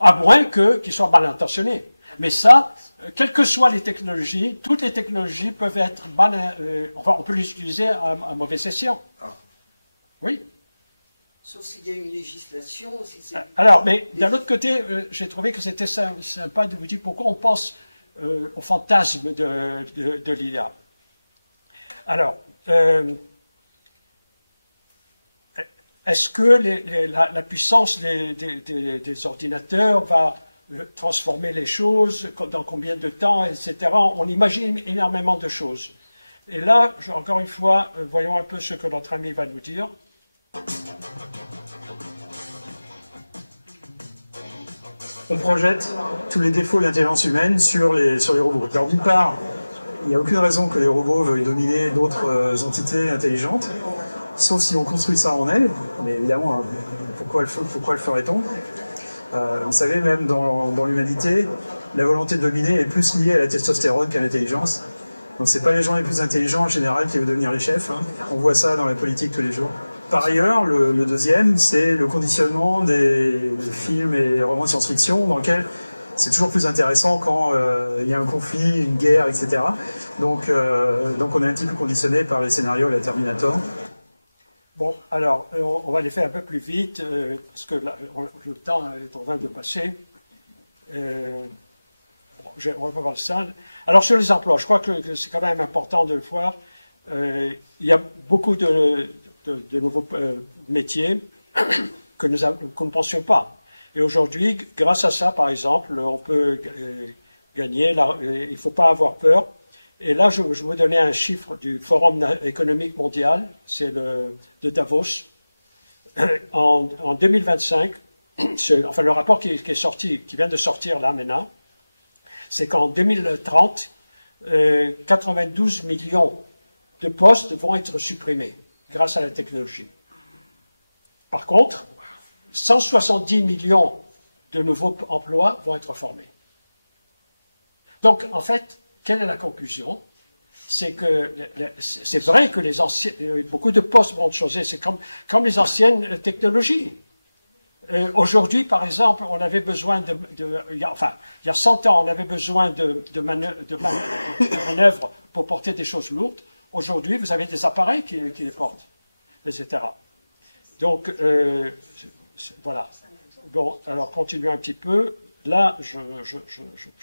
À moins qu'il soit mal intentionné. Mais ça, quelles que soient les technologies, toutes les technologies peuvent être on peut les utiliser à mauvais escient. Ah. Oui. Sauf s'il y a une législation. Alors, mais d'un autre côté, j'ai trouvé que c'était sympa de vous dire pourquoi on pense au fantasme de l'IA. Alors, est-ce que la puissance des ordinateurs va transformer les choses, dans combien de temps, etc. On imagine énormément de choses. Et là, encore une fois, voyons un peu ce que notre ami va nous dire. On projette tous les défauts de l'intelligence humaine sur les robots. Alors d'une part, il n'y a aucune raison que les robots veuillent dominer d'autres entités intelligentes, sauf si on construit ça en elles. Mais évidemment, pourquoi le ferait-on? Vous savez, même dans l'humanité, la volonté de dominer est plus liée à la testostérone qu'à l'intelligence. Donc c'est pas les gens les plus intelligents en général qui veulent devenir les chefs. Hein. On voit ça dans la politique tous les jours. Par ailleurs, le deuxième, c'est le conditionnement des films et romans de science-fiction dans lesquels c'est toujours plus intéressant quand il y a un conflit, une guerre, etc. Donc on est un petit peu conditionné par les scénarios à la Terminator. Bon, alors, on va les faire un peu plus vite, parce que le temps est en train de passer. On va voir ça. Alors, sur les emplois, je crois que c'est quand même important de le voir. Il y a beaucoup de nouveaux métiers que nous ne pensions pas. Et aujourd'hui, grâce à ça, par exemple, on peut gagner. Il ne faut pas avoir peur. Et là, je vais vous donner un chiffre du Forum économique mondial, c'est de Davos. En 2025, enfin le rapport qui vient de sortir là maintenant, c'est qu'en 2030, 92 millions de postes vont être supprimés grâce à la technologie. Par contre, 170 millions de nouveaux emplois vont être formés. Donc, en fait, quelle est la conclusion? C'est que c'est vrai que beaucoup de postes vont changer. C'est comme les anciennes technologies. Aujourd'hui, par exemple, on avait besoin il y a 100 ans, on avait besoin de manœuvres pour porter des choses lourdes. Aujourd'hui, vous avez des appareils qui les portent, etc. Donc, voilà. Bon, alors continuons un petit peu. Là, je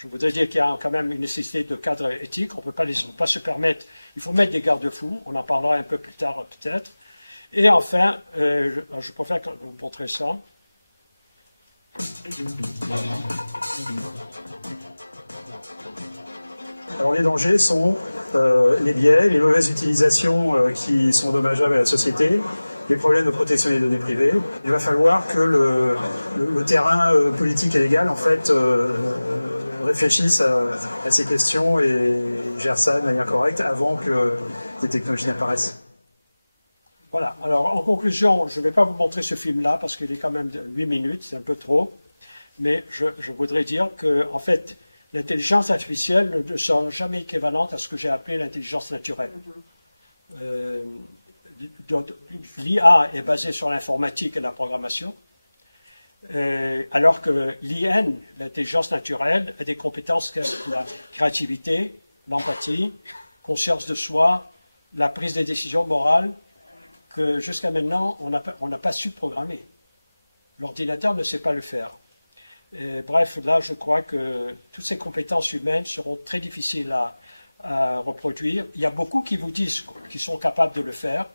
voudrais dire qu'il y a quand même une nécessité de cadre éthique. On ne peut pas se permettre. Il faut mettre des garde-fous. On en parlera un peu plus tard, peut-être. Et enfin, je préfère vous montrer ça. Alors les dangers sont les biais, les mauvaises utilisations qui sont dommageables à la société, les problèmes de protection des données privées. Il va falloir que le terrain politique et légal, en fait, réfléchisse à ces questions et gère ça de manière correcte avant que les technologies n'apparaissent. Voilà, alors en conclusion, je ne vais pas vous montrer ce film-là parce qu'il est quand même de 8 minutes, c'est un peu trop, mais je voudrais dire que, en fait, l'intelligence artificielle ne sera jamais équivalente à ce que j'ai appelé l'intelligence naturelle. L'IA est basée sur l'informatique et la programmation, alors que l'IN, l'intelligence naturelle, a des compétences comme la créativité, l'empathie, conscience de soi, la prise de décisions morales, que jusqu'à maintenant, on n'a pas su programmer. L'ordinateur ne sait pas le faire. Et bref, là, je crois que toutes ces compétences humaines seront très difficiles à reproduire. Il y a beaucoup qui vous disent qu'ils sont capables de le faire,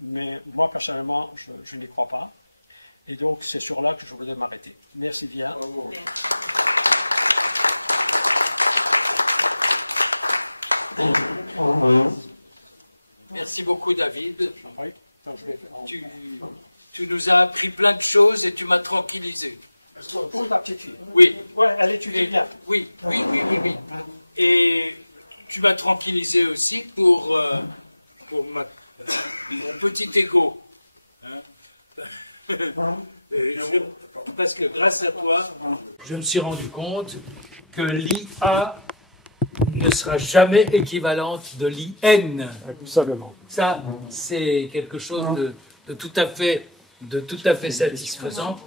mais moi, personnellement, je n'y crois pas. Et donc, c'est sur là que je voudrais m'arrêter. Merci bien. Bravo. Merci beaucoup, David. Oui. Donc, je vais faire Tu nous as appris plein de choses et tu m'as tranquillisé. pour la petite fille. Oui. Ouais, elle étudie bien. Oui. Et tu m'as tranquillisé aussi pour mon petit ego. Hein. Parce que grâce à toi, je me suis rendu compte que l'IA ne sera jamais équivalente de l'IN. Tout simplement. Ça, c'est quelque chose de tout à fait satisfaisant.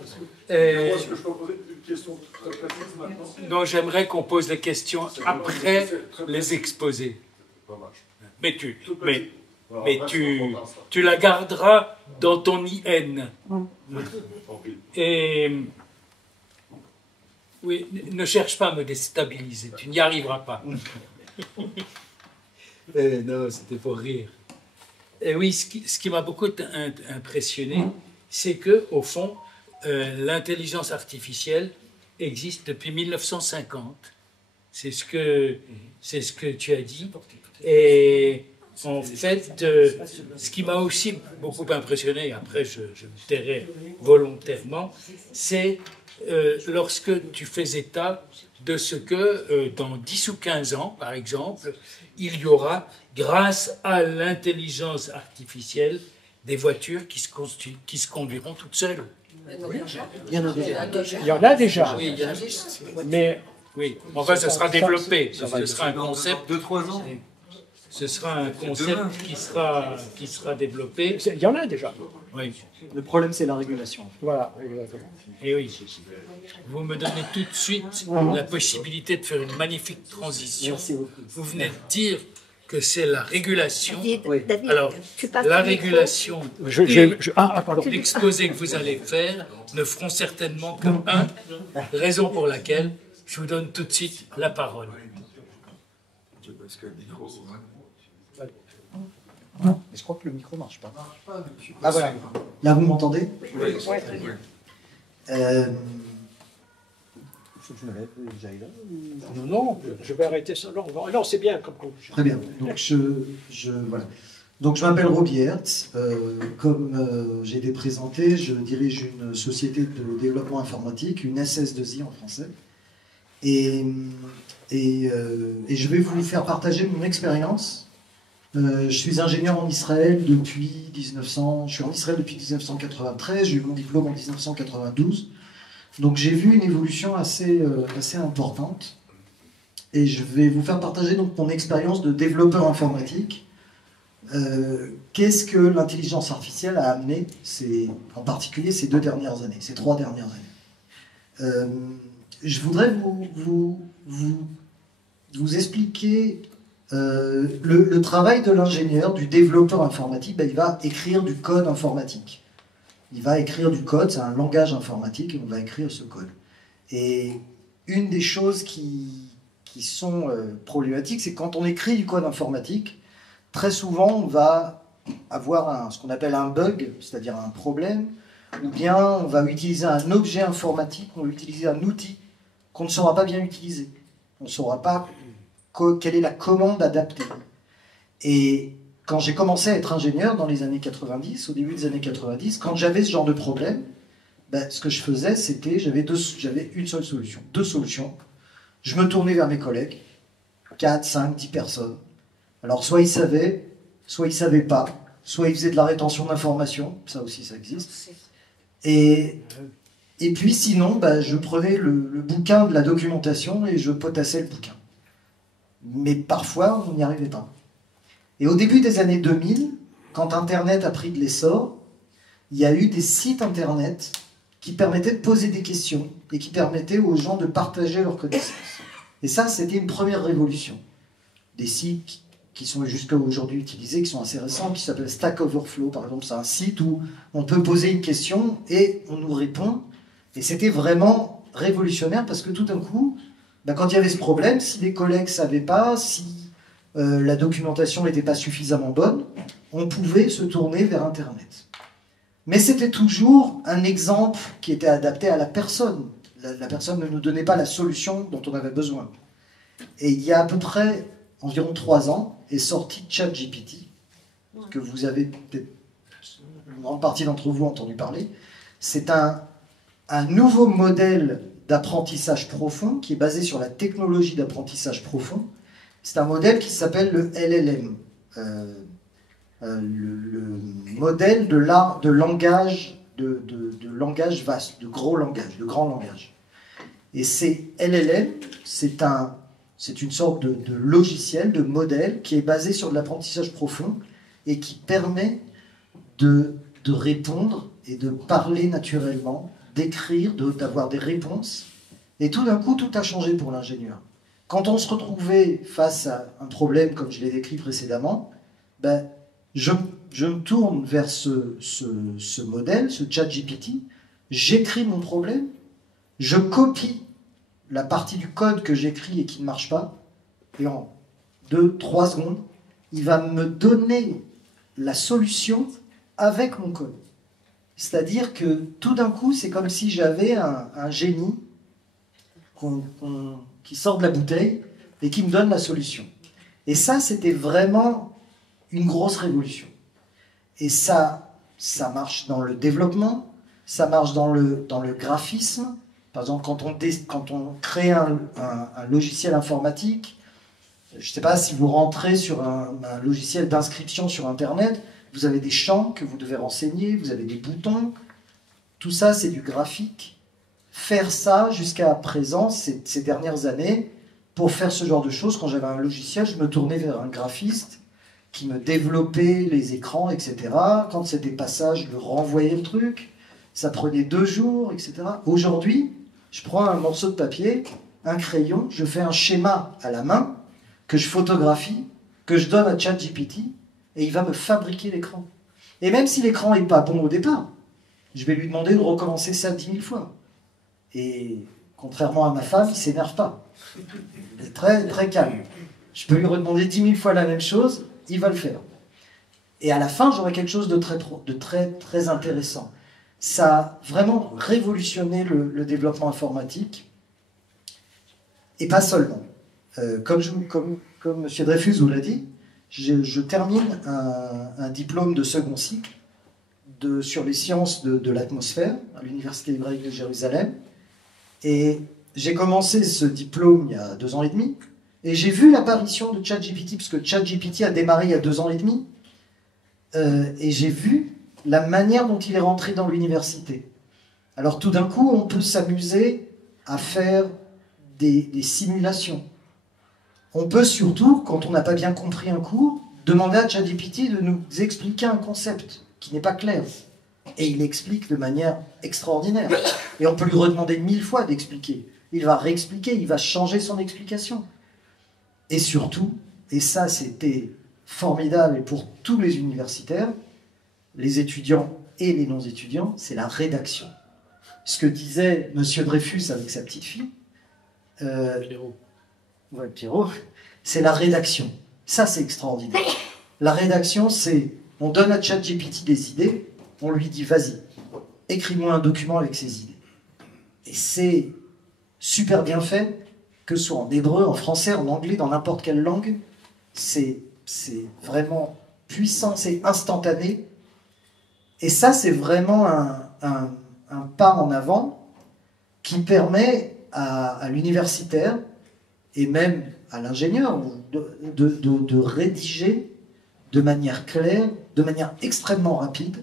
Est-ce que je peux poser une question très précise maintenant? Donc j'aimerais qu'on pose les questions après les exposés. Dommage. Mais Alors, mais après, tu, c'est important, ça. tu la garderas dans ton IN. Tant pis. Et oui, ne cherche pas à me déstabiliser, tu n'y arriveras pas. Non, c'était pour rire. Et oui, ce qui m'a beaucoup impressionné, c'est que au fond, l'intelligence artificielle existe depuis 1950. C'est ce que tu as dit. Et en fait, ce qui m'a aussi beaucoup impressionné, après je me tairai volontairement, c'est lorsque tu fais état de ce que dans 10 ou 15 ans, par exemple, il y aura, grâce à l'intelligence artificielle, des voitures qui se conduiront toutes seules. Il y en a déjà. Oui, Mais oui. Enfin, ce sera développé. Ce sera un concept. 2-3 ans. Ce sera un concept qui sera développé. il y en a déjà. Oui. Le problème, c'est la régulation. Voilà. Et oui. Vous me donnez tout de suite la possibilité de faire une magnifique transition. Merci beaucoup. Vous venez de dire que c'est la régulation. David, Alors, tu passes la ton micro. régulation Pardon. et l'exposé que vous allez faire ne feront certainement que un, raison pour laquelle je vous donne tout de suite la parole. Parce que le micro, c'est vraiment... Je crois que le micro marche pas. Ah voilà. Là, vous m'entendez? Oui. Faut que je me lève, j'aille là. Non, je vais arrêter ça. Non, c'est bien comme conclusion. Très bien. Donc, voilà. Donc, je m'appelle Roby Hertz. Comme j'ai été présenté, je dirige une société de développement informatique, une SS2I en français. Et je vais vous faire partager mon expérience. Je suis ingénieur en Israël depuis 1993, j'ai eu mon diplôme en 1992. Donc j'ai vu une évolution assez importante. Et je vais vous faire partager donc mon expérience de développeur informatique. Qu'est-ce que l'intelligence artificielle a amené, en particulier ces 3 dernières années. Je voudrais vous expliquer le travail de l'ingénieur, du développeur informatique. Il va écrire du code informatique. Il va écrire du code, c'est un langage informatique, et on va écrire ce code. Et une des choses qui sont problématiques, c'est que quand on écrit du code informatique, très souvent on va avoir ce qu'on appelle un bug, c'est-à-dire un problème, ou bien on va utiliser un objet informatique, on va utiliser un outil qu'on ne saura pas bien utiliser. On ne saura pas quelle est la commande adaptée. Et quand j'ai commencé à être ingénieur dans les années 90, au début des années 90, quand j'avais ce genre de problème, ben, ce que je faisais, c'était, j'avais une seule solution, deux solutions. Je me tournais vers mes collègues, 4, 5, 10 personnes. Alors soit ils savaient pas, soit ils faisaient de la rétention d'informations, ça aussi ça existe. Et puis sinon, ben, je prenais le bouquin de la documentation et je potassais le bouquin. Mais parfois, on n'y arrivait pas. Et au début des années 2000, quand Internet a pris de l'essor, il y a eu des sites Internet qui permettaient de poser des questions et qui permettaient aux gens de partager leurs connaissances. Et ça, c'était une première révolution. Des sites qui sont jusqu'à aujourd'hui utilisés, qui sont assez récents, qui s'appellent Stack Overflow, par exemple. C'est un site où on peut poser une question et on nous répond. Et c'était vraiment révolutionnaire parce que tout d'un coup, ben, quand il y avait ce problème, si des collègues ne savaient pas, si la documentation n'était pas suffisamment bonne, on pouvait se tourner vers Internet. Mais c'était toujours un exemple qui était adapté à la personne. La personne ne nous donnait pas la solution dont on avait besoin. Et il y a à peu près environ 3 ans est sorti ChatGPT, que vous avez peut-être une grande partie d'entre vous entendu parler. C'est un nouveau modèle d'apprentissage profond qui est basé sur la technologie d'apprentissage profond. C'est un modèle qui s'appelle le LLM, le modèle de langage, de langage vaste, de gros langage, de grand langage. Et ces LLM, c'est une sorte de logiciel, de modèle qui est basé sur de l'apprentissage profond et qui permet de répondre et de parler naturellement, d'écrire, d'avoir des réponses. Et tout d'un coup, tout a changé pour l'ingénieur. Quand on se retrouvait face à un problème, comme je l'ai décrit précédemment, ben, je me tourne vers ce modèle, ce ChatGPT, j'écris mon problème, je copie la partie du code que j'écris et qui ne marche pas, et en 2-3 secondes, il va me donner la solution avec mon code. C'est-à-dire que tout d'un coup, c'est comme si j'avais un génie qui sort de la bouteille et qui me donne la solution. Et ça, c'était vraiment une grosse révolution. Et ça marche dans le développement, ça marche dans le graphisme. Par exemple, quand on crée un logiciel informatique, je ne sais pas si vous rentrez sur un logiciel d'inscription sur Internet, vous avez des champs que vous devez renseigner, vous avez des boutons. Tout ça, c'est du graphique. Faire ça jusqu'à présent, ces dernières années, pour faire ce genre de choses, quand j'avais un logiciel, je me tournais vers un graphiste qui me développait les écrans, etc. Quand c'était pas ça, je le renvoyais le truc. Ça prenait 2 jours, etc. Aujourd'hui, je prends un morceau de papier, un crayon, je fais un schéma à la main, que je photographie, que je donne à ChatGPT, et il va me fabriquer l'écran. Et même si l'écran n'est pas bon au départ, je vais lui demander de recommencer ça 10 000 fois. Et contrairement à ma femme, il ne s'énerve pas. Il est très, très calme. Je peux lui redemander 10 000 fois la même chose, il va le faire. Et à la fin, j'aurai quelque chose de très, très intéressant. Ça a vraiment révolutionné le développement informatique, et pas seulement. Comme M. Dreyfus vous l'a dit, je termine un diplôme de second cycle sur les sciences de l'atmosphère à l'Université hébraïque de Jérusalem. Et j'ai commencé ce diplôme il y a 2 ans et demi, et j'ai vu l'apparition de ChatGPT, parce que ChatGPT a démarré il y a 2 ans et demi, et j'ai vu la manière dont il est rentré dans l'université. Alors tout d'un coup, on peut s'amuser à faire des simulations. On peut surtout, quand on n'a pas bien compris un cours, demander à ChatGPT de nous expliquer un concept qui n'est pas clair. Et il explique de manière extraordinaire. Et on peut lui redemander 1000 fois d'expliquer. Il va réexpliquer, il va changer son explication. Et surtout, et ça c'était formidable pour tous les universitaires, les étudiants et les non-étudiants, c'est la rédaction. Ce que disait M. Dreyfus avec sa petite fille, Pierrot, c'est la rédaction. Ça, c'est extraordinaire. La rédaction, c'est, on donne à ChatGPT des idées, on lui dit, vas-y, écris-moi un document avec ces idées. Et c'est super bien fait, que ce soit en hébreu, en français, en anglais, dans n'importe quelle langue, c'est vraiment puissant, c'est instantané. Et ça, c'est vraiment un pas en avant qui permet à l'universitaire et même à l'ingénieur de rédiger de manière claire, de manière extrêmement rapide,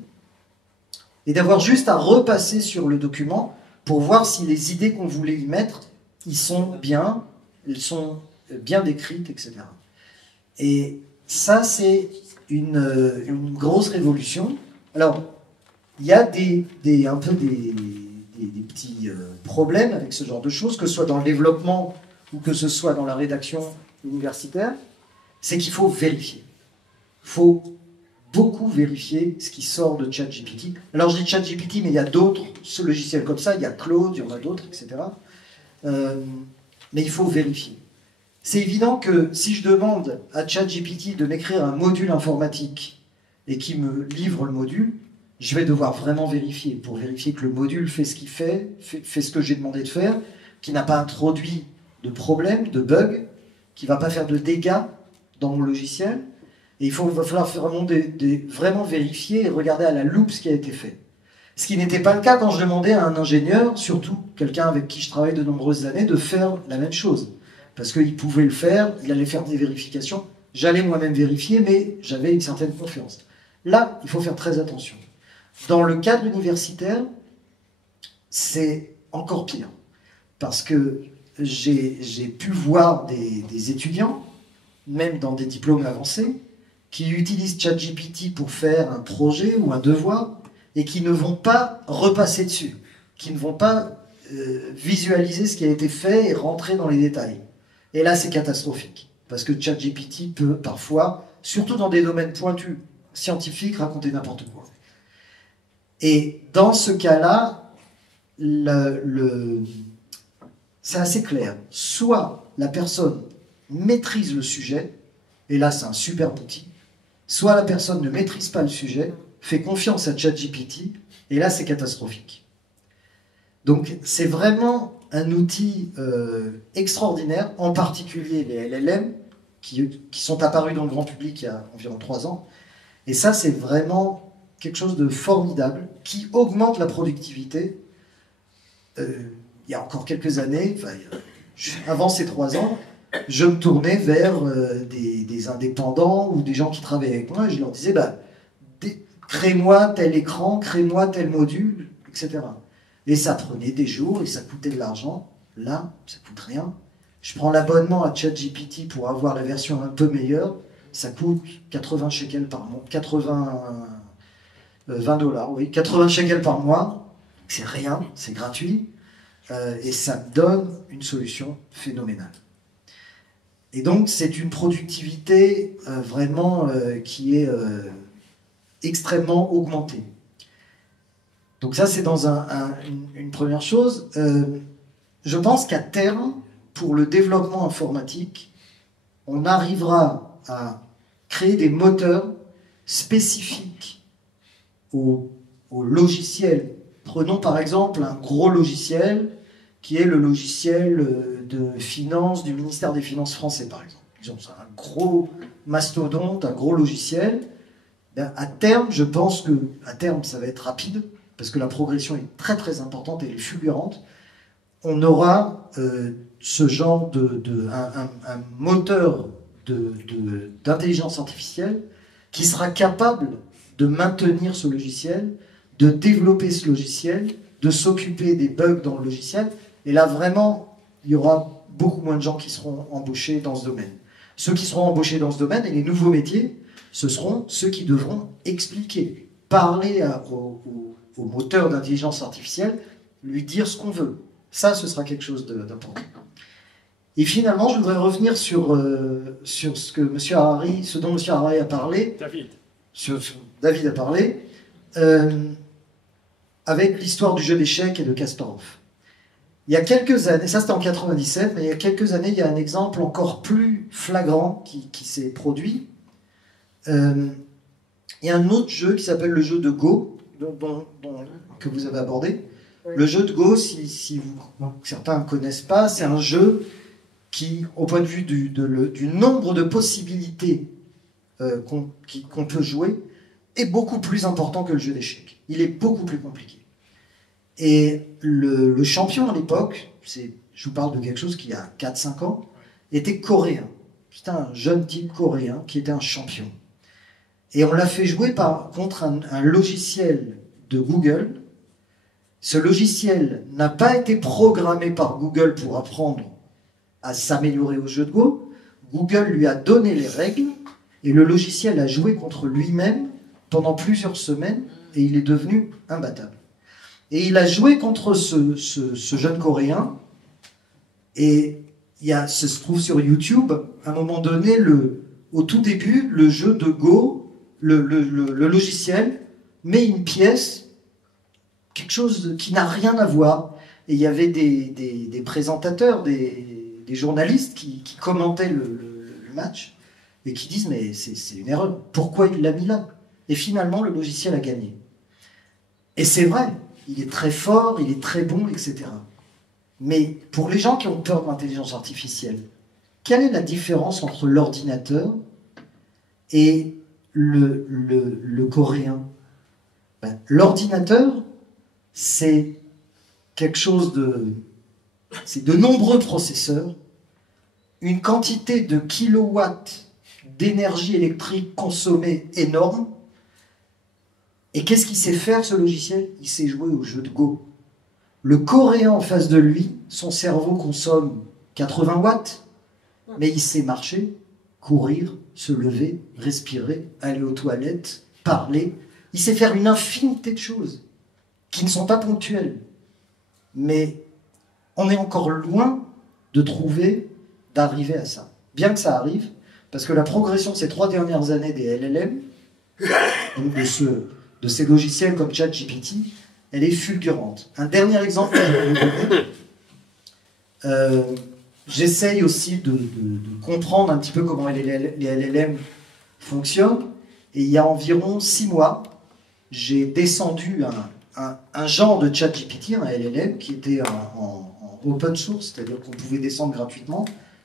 et d'avoir juste à repasser sur le document pour voir si les idées qu'on voulait y mettre, elles sont bien décrites, etc. Et ça, c'est une grosse révolution. Alors, il y a un peu des petits problèmes avec ce genre de choses, que ce soit dans le développement ou que ce soit dans la rédaction universitaire, c'est qu'il faut vérifier. Il faut beaucoup vérifier ce qui sort de ChatGPT. Alors je dis ChatGPT, mais il y a d'autres logiciels comme ça, il y a Claude, il y en a d'autres, etc. Mais il faut vérifier. C'est évident que si je demande à ChatGPT de m'écrire un module informatique et qu'il me livre le module, je vais devoir vraiment vérifier, pour vérifier que le module fait ce qu'il fait ce que j'ai demandé de faire, qu'il n'a pas introduit de problèmes, de bugs, qu'il ne va pas faire de dégâts dans mon logiciel. Et il va falloir vraiment vérifier et regarder à la loupe ce qui a été fait. Ce qui n'était pas le cas quand je demandais à un ingénieur, surtout quelqu'un avec qui je travaille de nombreuses années, de faire la même chose. Parce qu'il pouvait le faire, il allait faire des vérifications, j'allais moi-même vérifier, mais j'avais une certaine confiance. Là, il faut faire très attention. Dans le cadre universitaire, c'est encore pire. Parce que j'ai pu voir des étudiants, même dans des diplômes avancés, qui utilisent ChatGPT pour faire un projet ou un devoir et qui ne vont pas repasser dessus, qui ne vont pas visualiser ce qui a été fait et rentrer dans les détails. Et là, c'est catastrophique, parce que ChatGPT peut parfois, surtout dans des domaines pointus, scientifiques, raconter n'importe quoi. Et dans ce cas-là, c'est assez clair. Soit la personne maîtrise le sujet, et là c'est un super outil, soit la personne ne maîtrise pas le sujet, fait confiance à ChatGPT, et là c'est catastrophique. Donc c'est vraiment un outil extraordinaire, en particulier les LLM, qui sont apparus dans le grand public il y a environ 3 ans, et ça c'est vraiment quelque chose de formidable, qui augmente la productivité. Il y a encore quelques années, avant ces 3 ans, je me tournais vers des indépendants ou des gens qui travaillaient avec moi et je leur disais crée-moi tel écran, crée-moi tel module, etc. Et ça prenait des jours et ça coûtait de l'argent. Là, ça coûte rien. Je prends l'abonnement à ChatGPT pour avoir la version un peu meilleure. Ça coûte 80 shekels par mois, 20 $, oui, 80 shekels par mois. C'est rien, c'est gratuit. Et ça donne une solution phénoménale. Et donc, c'est une productivité vraiment qui est extrêmement augmentée. Donc ça, c'est dans une première chose. Je pense qu'à terme, pour le développement informatique, on arrivera à créer des moteurs spécifiques aux logiciels. Prenons par exemple un gros logiciel qui est le logiciel de finance du ministère des Finances français, par exemple. Ils ont un gros mastodonte, un gros logiciel. À terme, je pense que à terme, ça va être rapide, parce que la progression est très très importante et elle est fulgurante. On aura ce genre un moteur d'intelligence artificielle qui sera capable de maintenir ce logiciel, de développer ce logiciel, de s'occuper des bugs dans le logiciel. Et là, vraiment, il y aura beaucoup moins de gens qui seront embauchés dans ce domaine. Ceux qui seront embauchés dans ce domaine, et les nouveaux métiers, ce seront ceux qui devront expliquer, parler au moteur d'intelligence artificielle, lui dire ce qu'on veut. Ça, ce sera quelque chose d'important. Et finalement, je voudrais revenir sur ce dont M. Harari a parlé. David a parlé, avec l'histoire du jeu d'échecs et de Kasparov. Il y a quelques années, ça c'était en 97, mais il y a quelques années, il y a un exemple encore plus flagrant qui s'est produit. Il y a un autre jeu qui s'appelle le jeu de Go, que vous avez abordé. Oui. Le jeu de Go, si certains ne connaissent pas, c'est un jeu qui, au point de vue du nombre de possibilités qu'on peut jouer, est beaucoup plus important que le jeu d'échecs. Il est beaucoup plus compliqué. Et le champion à l'époque, je vous parle de quelque chose qui a 4-5 ans, était coréen. C'était un jeune type coréen qui était un champion. Et on l'a fait jouer contre un logiciel de Google. Ce logiciel n'a pas été programmé par Google pour apprendre à s'améliorer au jeu de Go. Google lui a donné les règles et le logiciel a joué contre lui-même pendant plusieurs semaines et il est devenu imbattable. Et il a joué contre ce jeune Coréen et ça se trouve sur YouTube. À un moment donné, au tout début, le jeu de Go, le logiciel met une pièce, quelque chose qui n'a rien à voir. Et il y avait des présentateurs, des journalistes qui commentaient le match et qui disent mais c'est une erreur, pourquoi il l'a mis là? Et finalement, le logiciel a gagné. Et c'est vrai, il est très fort, il est très bon, etc. Mais pour les gens qui ont peur de l'intelligence artificielle, quelle est la différence entre l'ordinateur et le coréen? L'ordinateur, c'est quelque chose c'est de nombreux processeurs, une quantité de kilowatts d'énergie électrique consommée énorme. Et qu'est-ce qu'il sait faire, ce logiciel? Il sait jouer au jeu de Go. Le Coréen en face de lui, son cerveau consomme 80 watts, mais il sait marcher, courir, se lever, respirer, aller aux toilettes, parler. Il sait faire une infinité de choses qui ne sont pas ponctuelles. Mais on est encore loin d'arriver à ça. Bien que ça arrive, parce que la progression de ces 3 dernières années des LLM, donc de ces logiciels comme ChatGPT, elle est fulgurante. Un dernier exemple, j'essaye aussi de comprendre un petit peu comment les LLM fonctionnent, et il y a environ 6 mois, j'ai descendu un genre de ChatGPT, un LLM, qui était en open source, c'est-à-dire qu'on pouvait descendre gratuitement,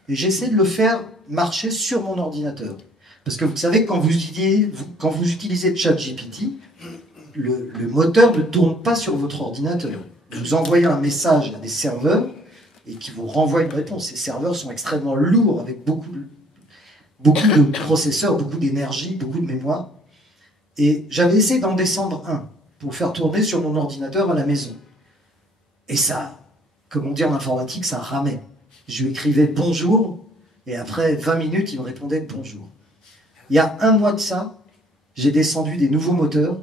et j'essaie de le faire marcher sur mon ordinateur. Parce que vous savez, quand vous utilisez ChatGPT, le moteur ne tourne pas sur votre ordinateur. Vous envoyez un message à des serveurs et qui vous renvoient une réponse. Ces serveurs sont extrêmement lourds, avec beaucoup de processeurs, beaucoup d'énergie, beaucoup de mémoire. Et j'avais essayé d'en descendre un pour faire tourner sur mon ordinateur à la maison. Et ça, comme on dit en informatique, ça ramait. Je lui écrivais bonjour, et après 20 minutes, il me répondait bonjour. Il y a 1 mois de ça, j'ai descendu des nouveaux moteurs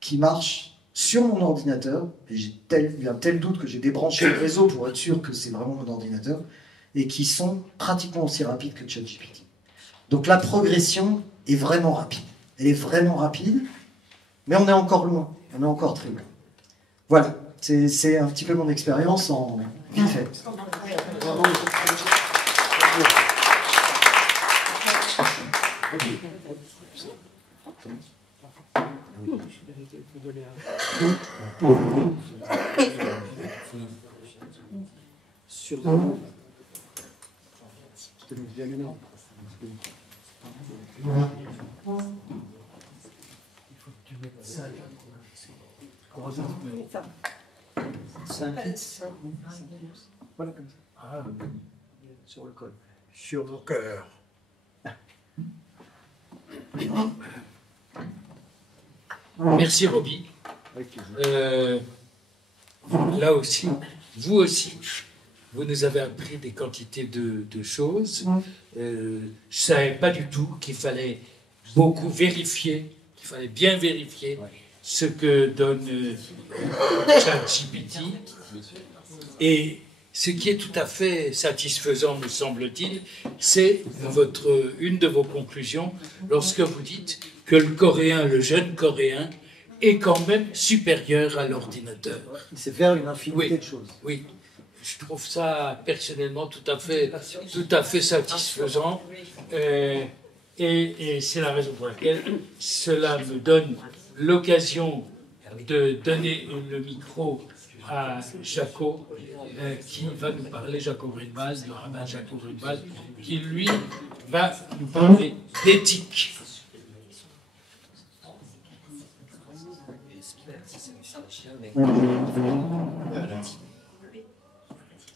qui marchent sur mon ordinateur, et j'ai eu un tel doute que j'ai débranché le réseau pour être sûr que c'est vraiment mon ordinateur, et qui sont pratiquement aussi rapides que ChatGPT. Donc la progression est vraiment rapide. Elle est vraiment rapide, mais on est encore loin, on est encore très loin. Voilà, c'est un petit peu mon expérience en fait. Voilà, comme ça. Sur le col. Sur le cœur. Merci Roby. Là aussi, vous aussi, vous nous avez appris des quantités de choses. Je ne savais pas du tout qu'il fallait beaucoup vérifier, qu'il fallait bien vérifier ce que donne ChatGPT. Et ce qui est tout à fait satisfaisant, me semble-t-il, c'est une de vos conclusions lorsque vous dites que le coréen, le jeune coréen, est quand même supérieur à l'ordinateur. Il sait faire une infinité de choses. Oui, je trouve ça personnellement tout à fait satisfaisant. Et c'est la raison pour laquelle cela me donne l'occasion de donner le micro à Jaco, qui va nous parler, Jaco Greenwald, le rabbin Jaco Greenwald, qui lui va nous parler d'éthique.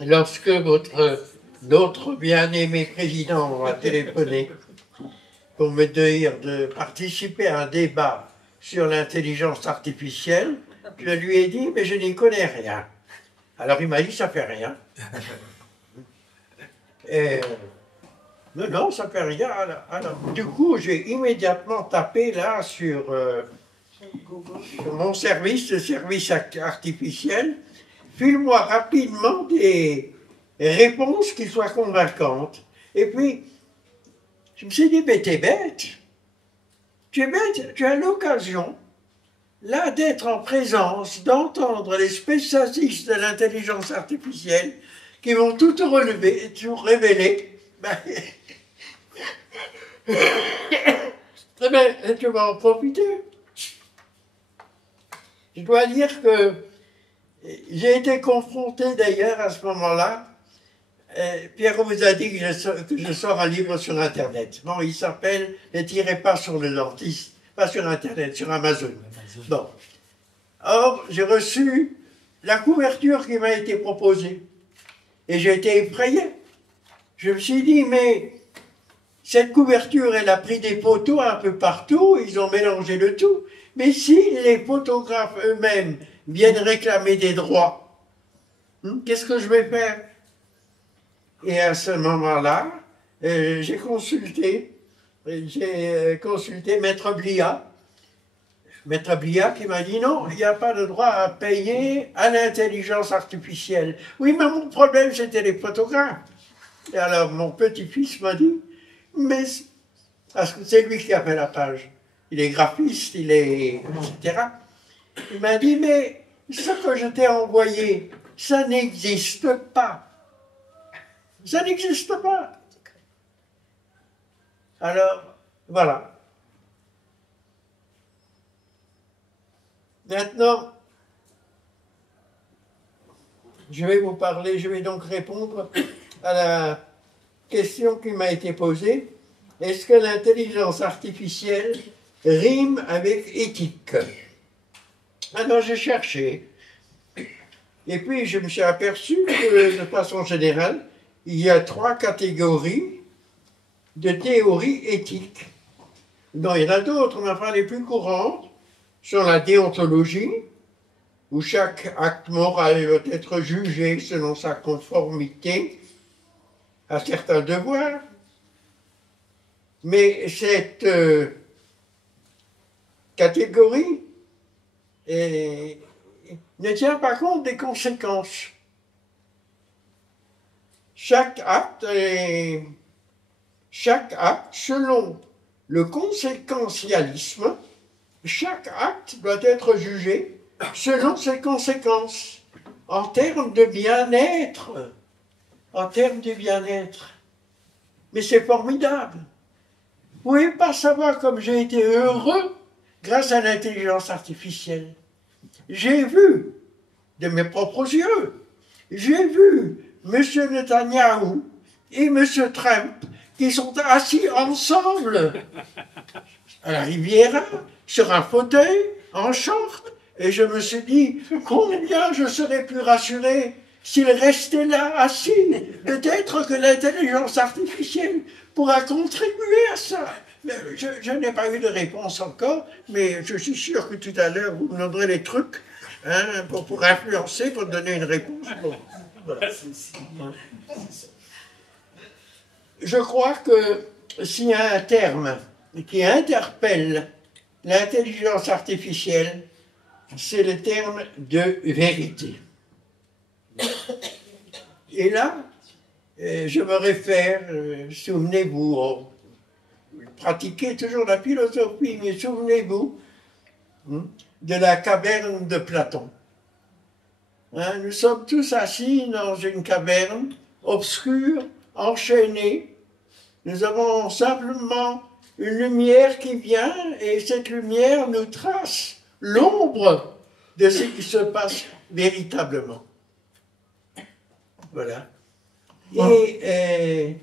Lorsque notre bien-aimé président m'a téléphoné pour me dire de participer à un débat sur l'intelligence artificielle, je lui ai dit, mais je n'y connais rien. Alors il m'a dit, ça fait rien. Et, non, ça fait rien. Alors, du coup, j'ai immédiatement tapé là sur mon service, le service artificiel. File-moi rapidement des réponses qui soient convaincantes. Et puis, je me suis dit, mais t'es bête. Tu es bête, tu as l'occasion, là, d'être en présence, d'entendre les spécialistes de l'intelligence artificielle qui vont tout relever, tout révéler. Très bien, tu vas en profiter. Je dois dire que j'ai été confronté d'ailleurs à ce moment-là. Pierre vous a dit que je sors un livre sur Internet. Bon, il s'appelle « Ne tirez pas sur le dentiste », pas sur Internet, sur Amazon. Bon. Or, j'ai reçu la couverture qui m'a été proposée. Et j'ai été effrayé. Je me suis dit, mais cette couverture, elle a pris des photos un peu partout, ils ont mélangé le tout. Mais si les photographes eux-mêmes viennent réclamer des droits, qu'est-ce que je vais faire? Et à ce moment-là, j'ai consulté Maître Blia. Maître Blia qui m'a dit non, il n'y a pas de droit à payer à l'intelligence artificielle. Oui, mais mon problème, c'était les photographes. Et alors, mon petit-fils m'a dit, mais parce que c'est lui qui a fait la page. Il est graphiste, il est... etc. Il m'a dit, mais ce que je t'ai envoyé, ça n'existe pas. Ça n'existe pas. Alors, voilà. Maintenant, je vais vous parler, je vais donc répondre à la question qui m'a été posée. Est-ce que l'intelligence artificielle rime avec éthique? Alors j'ai cherché. Et puis je me suis aperçu que, de façon générale, il y a 3 catégories de théories éthiques. Non, il y en a d'autres, mais enfin les plus courantes sont la déontologie, où chaque acte moral doit être jugé selon sa conformité à certains devoirs. Mais cette catégorie ne tient pas compte des conséquences. Chaque acte, selon le conséquentialisme, chaque acte doit être jugé selon ses conséquences, en termes de bien-être. En termes de bien-être. Mais c'est formidable. Vous ne pouvez pas savoir comme j'ai été heureux grâce à l'intelligence artificielle. J'ai vu, de mes propres yeux, j'ai vu M. Netanyahou et M. Trump qui sont assis ensemble à la Riviera, sur un fauteuil, en short, et je me suis dit, combien je serais plus rassuré s'ils restaient là, assis. Peut-être que l'intelligence artificielle pourra contribuer à ça. Je n'ai pas eu de réponse encore, mais je suis sûr que tout à l'heure, vous me donnerez les trucs pour influencer, pour donner une réponse. Bon, voilà. Je crois que s'il y a un terme qui interpelle l'intelligence artificielle, c'est le terme de vérité. Et là, je me réfère, souvenez-vous, pratiquez toujours la philosophie, mais souvenez-vous de la caverne de Platon. Nous sommes tous assis dans une caverne obscure, enchaînée. Nous avons simplement une lumière qui vient et cette lumière nous trace l'ombre de ce qui se passe véritablement. Voilà. Et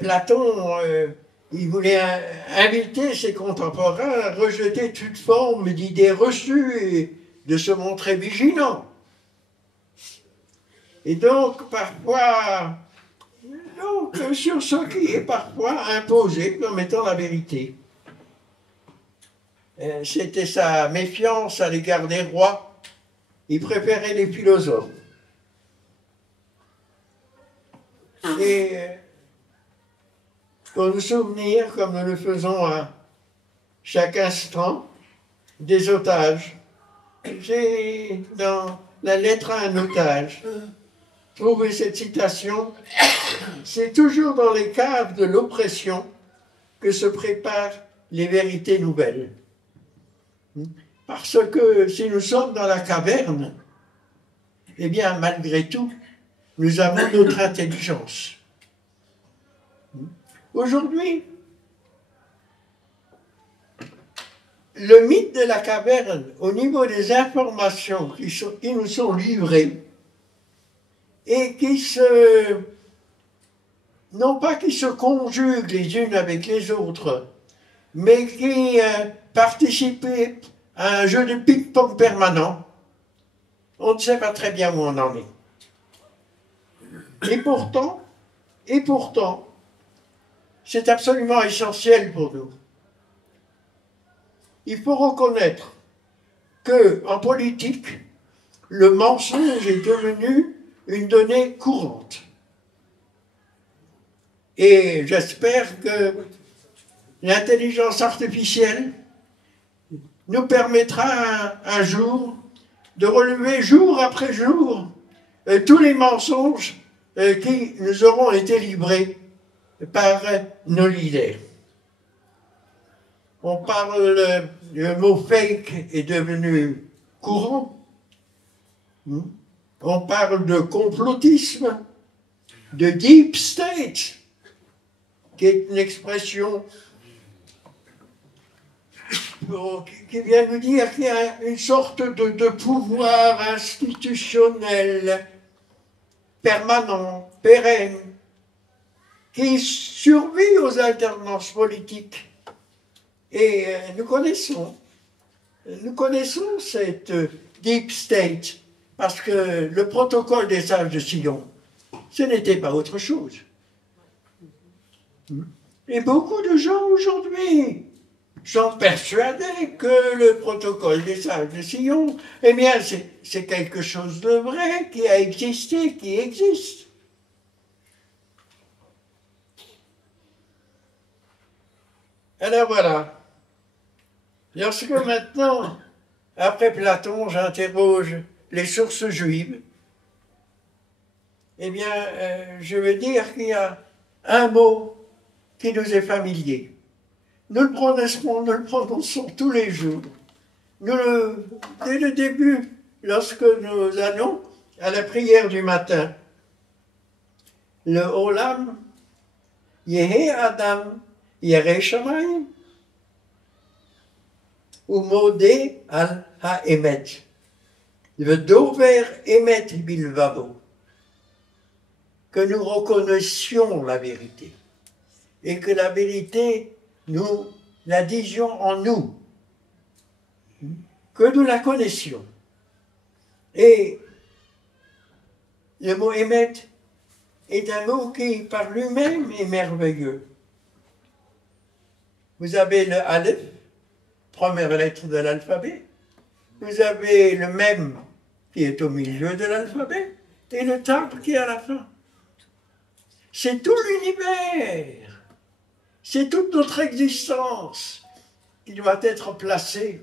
Platon, il voulait inviter ses contemporains à rejeter toute forme d'idées reçues et de se montrer vigilants. Et donc, parfois, sur ce qui est parfois imposé comme étant la vérité. C'était sa méfiance à l'égard des rois. Il préférait les philosophes. Et pour nous souvenir, comme nous le faisons à chaque instant, des otages. J'ai dans la lettre à un otage trouvé cette citation. C'est toujours dans les caves de l'oppression que se préparent les vérités nouvelles. Parce que si nous sommes dans la caverne, eh bien, malgré tout, nous avons notre intelligence. Aujourd'hui, le mythe de la caverne, au niveau des informations qui nous sont livrées, et non pas qui se conjuguent les unes avec les autres, mais qui participent à un jeu de ping-pong permanent, on ne sait pas très bien où on en est. Et pourtant, c'est absolument essentiel pour nous. Il faut reconnaître qu'en politique, le mensonge est devenu une donnée courante. Et j'espère que l'intelligence artificielle nous permettra un jour de relever jour après jour tous les mensonges qui nous auront été livrés par nos leaders. On parle, le mot fake est devenu courant. On parle de complotisme, de deep state, qui est une expression qui vient nous dire qu'il y a une sorte de pouvoir institutionnel, permanent, pérenne, qui survit aux alternances politiques. Et nous connaissons cette deep state, parce que le protocole des sages de Sion, ce n'était pas autre chose. Et beaucoup de gens aujourd'hui sont persuadés que le protocole des sages de Sion, eh bien, c'est quelque chose de vrai qui a existé, qui existe. Alors voilà. Lorsque maintenant, après Platon, j'interroge les sources juives, eh bien, je veux dire qu'il y a un mot qui nous est familier. Nous le prononçons tous les jours. Dès le début, lorsque nous allons à la prière du matin, le Olam, Yehe Adam, Yere Shamayim, ou Modé al ha-emet, le Dover emet bilvavo, que nous reconnaissions la vérité, et que la vérité, nous la disions en nous, que nous la connaissions. Et le mot émet est un mot qui, par lui-même, est merveilleux. Vous avez le Aleph, première lettre de l'alphabet. Vous avez le Mem qui est au milieu de l'alphabet et le Tab qui est à la fin. C'est tout l'univers. C'est toute notre existence qui doit être placée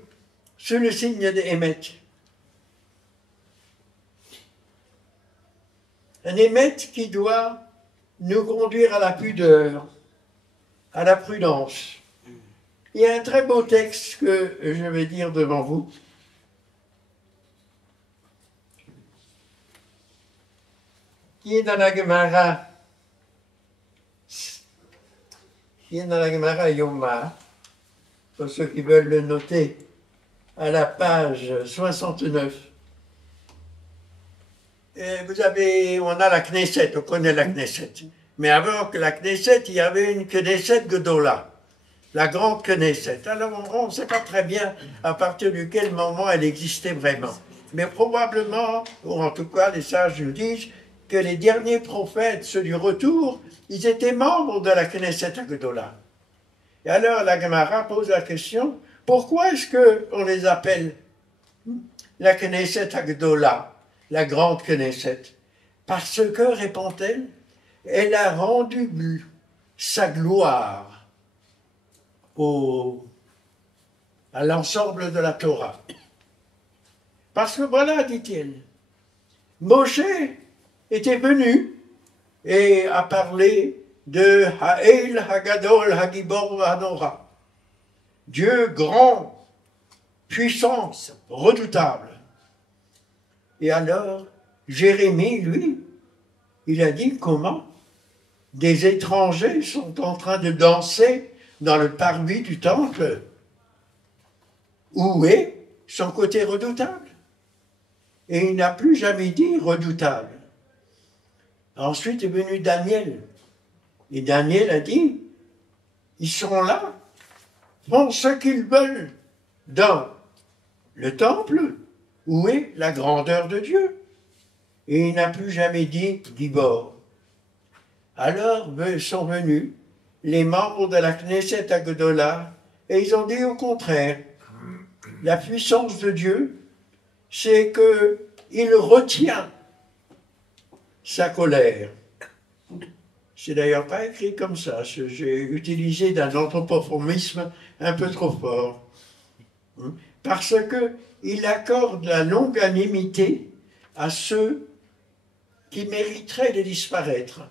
sous le signe de Émet. Un Émet qui doit nous conduire à la pudeur, à la prudence. Il y a un très beau texte que je vais dire devant vous. Qui est dans la Gemara. Qui est dans la Gemara Yoma. Pour ceux qui veulent le noter à la page 69. On a la Knesset, on connaît la Knesset. Mais avant que la Knesset, il y avait une Knesset Gedola, la grande Knesset. Alors on ne sait pas très bien à partir de quel moment elle existait vraiment. Mais probablement, ou en tout cas les sages nous disent, que les derniers prophètes, ceux du retour, ils étaient membres de la Knesset Gedola. Et alors la Gemara pose la question, pourquoi est-ce qu'on les appelle la Knesset Gedola, la grande Knesset? Parce que, répond-elle, elle a rendu sa gloire à l'ensemble de la Torah. Parce que voilà, dit-il, Moshe était venu et a parlé de Ha'el, Hagadol, Hagibor, Hanora. Dieu grand, puissant, redoutable. Et alors, Jérémie, lui, il a dit comment des étrangers sont en train de danser dans le parvis du temple. Où est son côté redoutable? Et il n'a plus jamais dit redoutable. Ensuite est venu Daniel. Et Daniel a dit, ils sont là, font ce qu'ils veulent dans le temple. Où est la grandeur de Dieu? Et il n'a plus jamais dit Gibor. Alors sont venus les membres de la Knesset Agdola et ils ont dit au contraire, la puissance de Dieu, c'est qu'il retient sa colère. C'est d'ailleurs pas écrit comme ça, j'ai utilisé d'un anthropomorphisme un peu trop fort. Parce qu'il accorde la longanimité à ceux qui mériteraient de disparaître.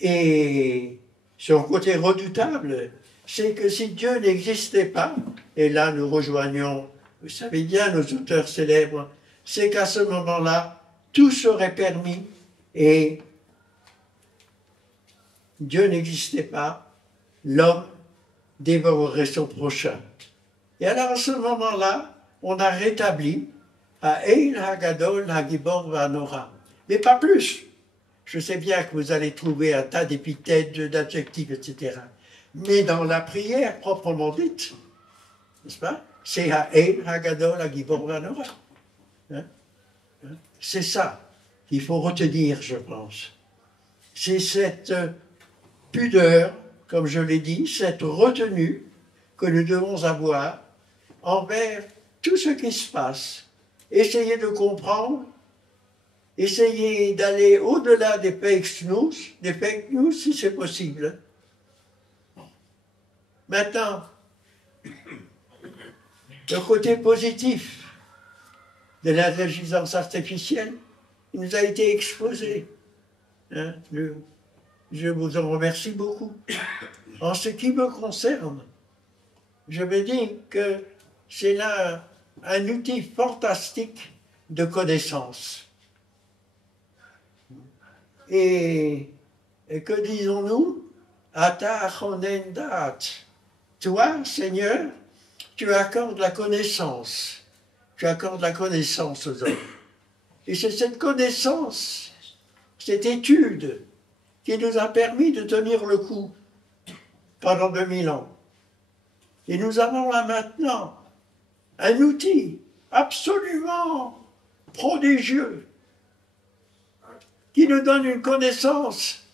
Et son côté redoutable, c'est que si Dieu n'existait pas, et là nous rejoignons, vous savez bien, nos auteurs célèbres, c'est qu'à ce moment-là, tout serait permis et Dieu n'existait pas, l'homme dévorerait son prochain. Et alors à ce moment-là, on a rétabli Ha'el, Hagadol, Hagibor, Vanora. Mais pas plus. Je sais bien que vous allez trouver un tas d'épithètes, d'adjectifs, etc. Mais dans la prière proprement dite, n'est-ce pas? C'est Ha'el, Hagadol, Hagibor, Vanora. C'est ça qu'il faut retenir, je pense. C'est cette pudeur, comme je l'ai dit, cette retenue que nous devons avoir envers tout ce qui se passe. Essayez de comprendre, essayez d'aller au-delà des fake news si c'est possible. Maintenant, le côté positif de l'intelligence artificielle, il nous a été exposé. Je vous en remercie beaucoup. En ce qui me concerne, je me dis que c'est là un outil fantastique de connaissance. Et que disons-nous? Ata chonen dat. Toi, Seigneur, tu accordes la connaissance. Tu accordes la connaissance aux hommes. Et c'est cette connaissance, cette étude, qui nous a permis de tenir le coup pendant 2000 ans. Et nous avons là maintenant un outil absolument prodigieux qui nous donne une connaissance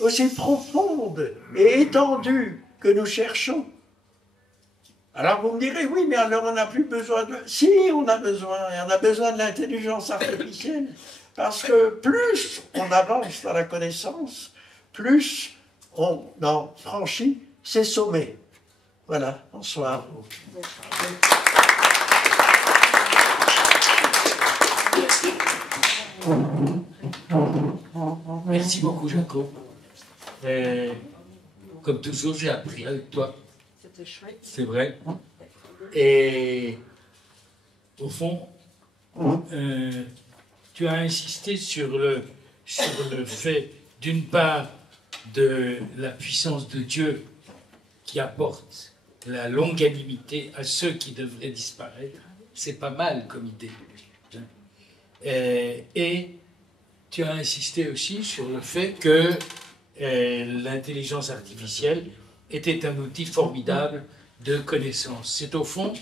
aussi profonde et étendue que nous cherchons. Alors vous me direz, oui, mais alors on n'a plus besoin de... Si, on a besoin, et on a besoin de l'intelligence artificielle, parce que plus on avance dans la connaissance, plus on en franchit ses sommets. Voilà, bonsoir. Merci beaucoup, Jacob. Comme toujours, j'ai appris avec toi. C'était chouette. C'est vrai. Et au fond, tu as insisté sur le fait, d'une part, de la puissance de Dieu qui apporte la longanimité à ceux qui devraient disparaître. C'est pas mal comme idée. Et tu as insisté aussi sur le fait que l'intelligence artificielle était un outil formidable de connaissance. C'est au fond,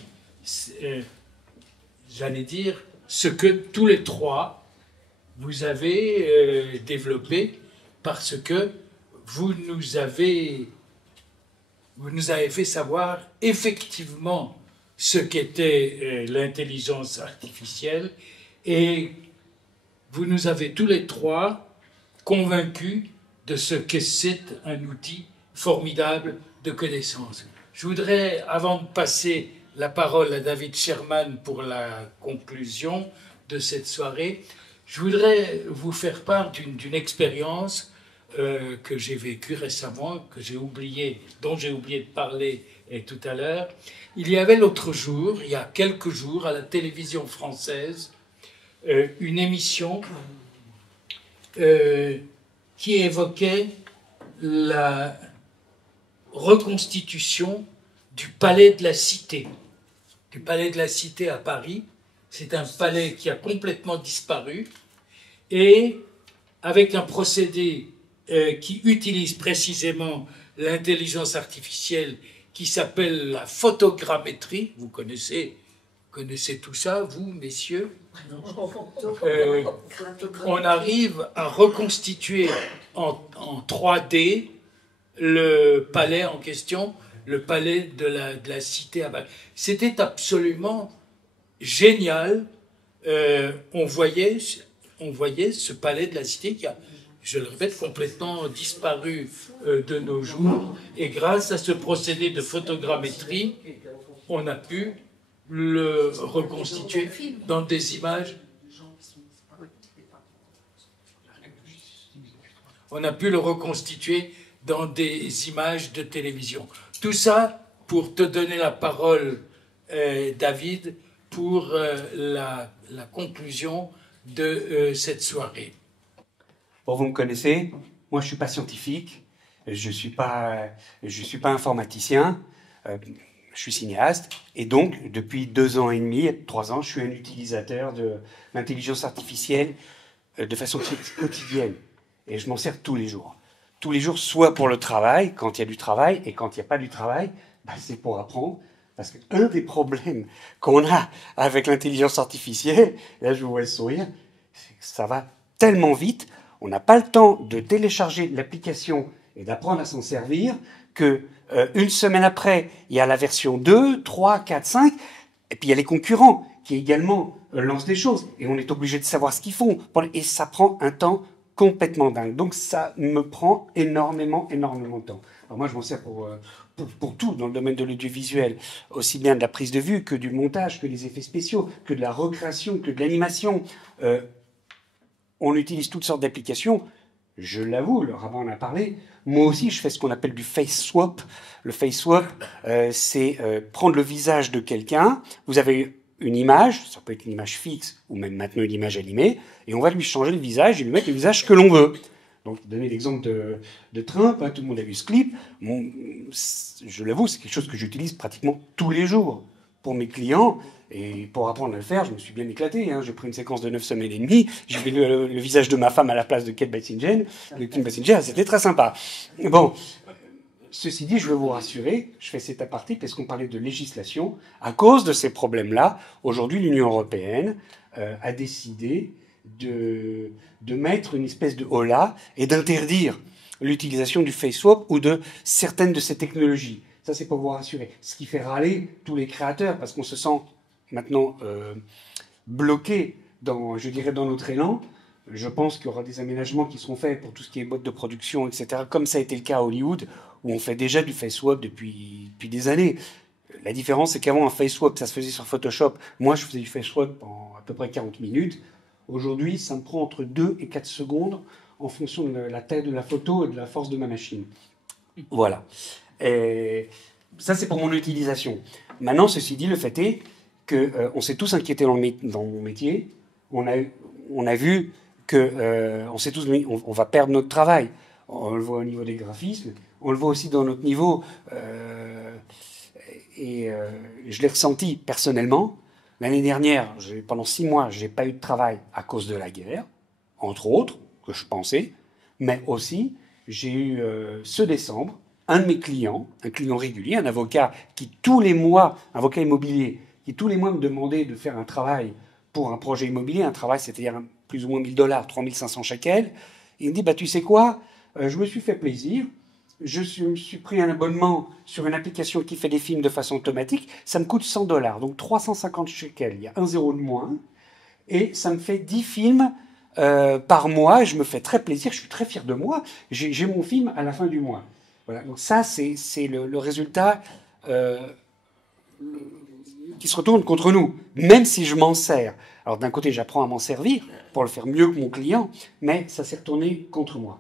j'allais dire, ce que tous les trois vous avez développé parce que vous nous avez fait savoir effectivement ce qu'était l'intelligence artificielle et vous nous avez tous les trois convaincus de ce que c'est un outil formidable de connaissance. Je voudrais, avant de passer la parole à David Sherman pour la conclusion de cette soirée, je voudrais vous faire part d'une expérience que j'ai vécue récemment, dont j'ai oublié de parler tout à l'heure. Il y avait l'autre jour, il y a quelques jours, à la télévision française, une émission qui évoquait la reconstitution du Palais de la Cité. Du Palais de la Cité à Paris. C'est un palais qui a complètement disparu et avec un procédé qui utilise précisément l'intelligence artificielle qui s'appelle la photogrammétrie. Vous connaissez tout ça, vous, messieurs. On arrive à reconstituer en 3D le palais en question, le palais de la Cité à Paris. C'était absolument génial. On voyait ce palais de la Cité qui a, je le répète, complètement disparu de nos jours. Et grâce à ce procédé de photogrammétrie, on a pu le reconstituer dans des images. On a pu le reconstituer dans des images de télévision. Tout ça pour te donner la parole, David, pour la conclusion de cette soirée. Bon, vous me connaissez, moi je ne suis pas scientifique, je ne suis pas informaticien, je suis cinéaste, et donc depuis 2 ans et demi, 3 ans, je suis un utilisateur de l'intelligence artificielle de façon quotidienne, et je m'en sers tous les jours. Tous les jours, soit pour le travail, quand il y a du travail, et quand il n'y a pas du travail, c'est pour apprendre. Parce qu'un des problèmes qu'on a avec l'intelligence artificielle, là je vous vois sourire, c'est que ça va tellement vite, on n'a pas le temps de télécharger l'application et d'apprendre à s'en servir, que une semaine après, il y a la version 2, 3, 4, 5, et puis il y a les concurrents qui également lancent des choses, et on est obligé de savoir ce qu'ils font, et ça prend un temps complètement dingue. Donc ça me prend énormément de temps. Alors moi je m'en sers pour tout dans le domaine de l'audiovisuel, aussi bien de la prise de vue que du montage, que des effets spéciaux, que de la recréation, que de l'animation. On utilise toutes sortes d'applications. Je l'avoue, le rabbin en a parlé. Moi aussi, je fais ce qu'on appelle du face swap. Le face swap, c'est prendre le visage de quelqu'un. Vous avez une image, ça peut être une image fixe ou même maintenant une image animée, et on va lui changer le visage et lui mettre le visage que l'on veut. Donc, pour donner l'exemple de Trump, tout le monde a vu ce clip. Bon, je l'avoue, c'est quelque chose que j'utilise pratiquement tous les jours pour mes clients. Et pour apprendre à le faire, je me suis bien éclaté. J'ai pris une séquence de 9 semaines et demi. J'ai fait le visage de ma femme à la place de Kate Basinger. Kim Basinger, c'était très sympa. Bon, ceci dit, je veux vous rassurer, je fais cet aparté parce qu'on parlait de législation. À cause de ces problèmes-là, aujourd'hui, l'Union européenne a décidé de mettre une espèce de holà et d'interdire l'utilisation du face swap ou de certaines de ces technologies. Ça, c'est pour vous rassurer. Ce qui fait râler tous les créateurs, parce qu'on se sent maintenant bloqué dans notre élan. Je pense qu'il y aura des aménagements qui seront faits pour tout ce qui est boîte de production, etc., comme ça a été le cas à Hollywood, où on fait déjà du face swap depuis des années. La différence, c'est qu'avant, un face swap, ça se faisait sur Photoshop. Moi, je faisais du face swap en à peu près 40 minutes. Aujourd'hui, ça me prend entre 2 et 4 secondes en fonction de la taille de la photo et de la force de ma machine. Voilà. Et ça, c'est pour mon utilisation. Maintenant, ceci dit, le fait est qu'on s'est tous inquiétés dans mon métier. On a vu que on s'est tous dit, on va perdre notre travail. On le voit au niveau des graphismes. On le voit aussi dans notre niveau. je l'ai ressenti personnellement. L'année dernière, pendant 6 mois, je n'ai pas eu de travail à cause de la guerre, entre autres, que je pensais, mais aussi, j'ai eu ce décembre, un de mes clients, un client régulier, un avocat qui tous les mois, un avocat immobilier, qui tous les mois me demandait de faire un travail pour un projet immobilier, un travail, c'est-à-dire plus ou moins 1 000 $, 3 500 shekels. Il me dit, bah, tu sais quoi, je me suis fait plaisir, je me suis pris un abonnement sur une application qui fait des films de façon automatique, ça me coûte 100 $, donc 350 shekels, il y a un zéro de moins, et ça me fait 10 films par mois, je me fais très plaisir, je suis très fier de moi, j'ai mon film à la fin du mois. Voilà, donc ça, c'est le résultat qui se retourne contre nous, même si je m'en sers. Alors d'un côté, j'apprends à m'en servir pour le faire mieux que mon client, mais ça s'est retourné contre moi.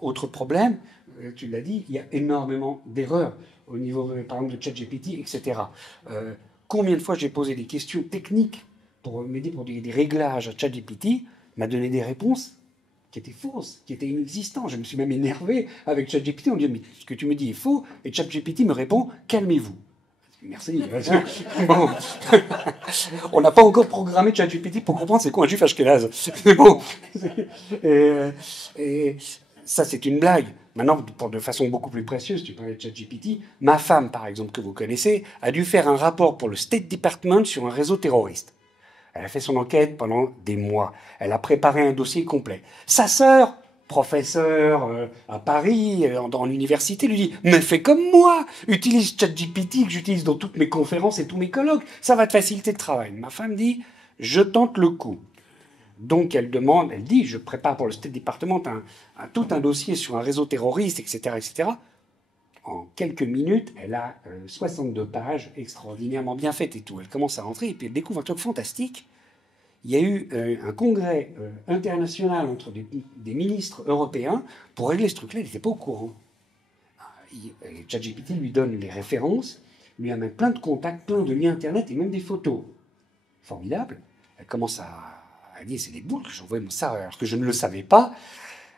Autre problème, tu l'as dit, il y a énormément d'erreurs au niveau, par exemple, de ChatGPT, etc. Combien de fois j'ai posé des questions techniques pour m'aider pour des réglages à ChatGPT, m'a donné des réponses qui étaient fausses, qui étaient inexistantes. Je me suis même énervé avec ChatGPT. On me dit, mais ce que tu me dis est faux. Et ChatGPT me répond, calmez-vous. Merci. Bon. On n'a pas encore programmé ChatGPT pour comprendre c'est quoi un juif ashkénaze. Mais bon. Et ça, c'est une blague. Maintenant, de façon beaucoup plus précieuse, tu parlais de ChatGPT. Ma femme, par exemple, que vous connaissez, a dû faire un rapport pour le State Department sur un réseau terroriste. Elle a fait son enquête pendant des mois. Elle a préparé un dossier complet. Sa sœur, professeur à Paris, dans l'université, lui dit « Mais fais comme moi, utilise ChatGPT que j'utilise dans toutes mes conférences et tous mes colloques, ça va te faciliter le travail. » Ma femme dit « Je tente le coup. » Donc elle demande, elle dit « Je prépare pour le State Department tout un dossier sur un réseau terroriste, etc. etc. » En quelques minutes, elle a 62 pages extraordinairement bien faites et tout. Elle commence à rentrer et puis elle découvre un truc fantastique. Il y a eu un congrès international entre des ministres européens pour régler ce truc-là. Il n'était pas au courant. ChatGPT lui donne les références, lui amène plein de contacts, plein de liens Internet et même des photos. Formidable. Elle commence à dire c'est des boules que j'envoie ça alors que je ne le savais pas.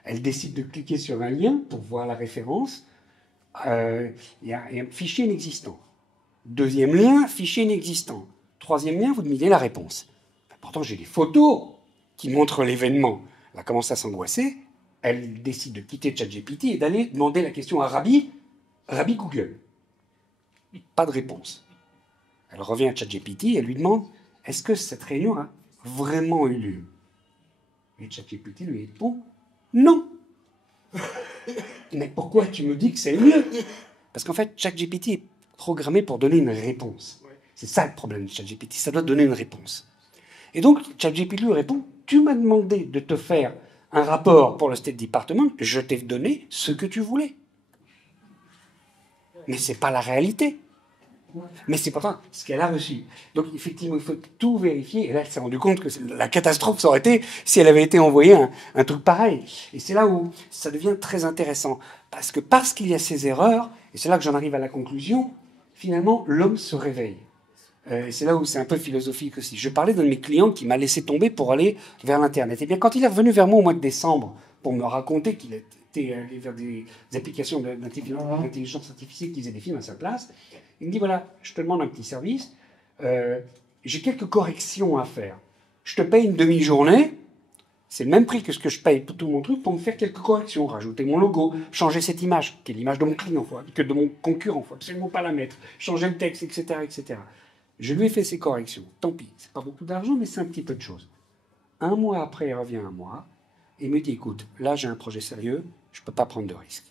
Elle décide de cliquer sur un lien pour voir la référence. Il y a un fichier inexistant. Deuxième lien, fichier inexistant. Troisième lien, vous demandez la réponse. Pourtant, j'ai des photos qui montrent l'événement. Elle commence à s'angoisser. Elle décide de quitter ChatGPT et d'aller demander la question à Rabbi Google. Pas de réponse. Elle revient à ChatGPT et elle lui demande « Est-ce que cette réunion a vraiment eu lieu ?» Et ChatGPT lui répond « Non !» Mais pourquoi tu me dis que c'est mieux? Parce qu'en fait, ChatGPT est programmé pour donner une réponse. C'est ça le problème de ChatGPT, ça doit donner une réponse. Et donc, ChatGPT lui répond, tu m'as demandé de te faire un rapport pour le State Department, je t'ai donné ce que tu voulais. Mais ce n'est pas la réalité. Mais c'est pourtant ce qu'elle a reçu. Donc, effectivement, il faut tout vérifier. Et là, elle s'est rendue compte que la catastrophe, ça aurait été si elle avait été envoyée un truc pareil. Et c'est là où ça devient très intéressant. Parce qu'il y a ces erreurs, et c'est là que j'en arrive à la conclusion, finalement, l'homme se réveille. C'est là où c'est un peu philosophique aussi. Je parlais d'un de mes clients qui m'a laissé tomber pour aller vers l'Internet. Et bien, quand il est revenu vers moi au mois de décembre pour me raconter qu'il était allé vers des applications d'intelligence artificielle qui faisaient des films à sa place, il me dit, voilà, je te demande un petit service, j'ai quelques corrections à faire. Je te paye une demi-journée, c'est le même prix que ce que je paye pour tout mon truc, pour me faire quelques corrections, rajouter mon logo, changer cette image, qui est l'image de mon client, que de mon concurrent, il ne faut absolument pas la mettre, changer le texte, etc., etc. Je lui ai fait ces corrections. Tant pis, c'est pas beaucoup d'argent, mais c'est un petit peu de choses. Un mois après, il revient à moi et me dit, écoute, là j'ai un projet sérieux, je ne peux pas prendre de risques.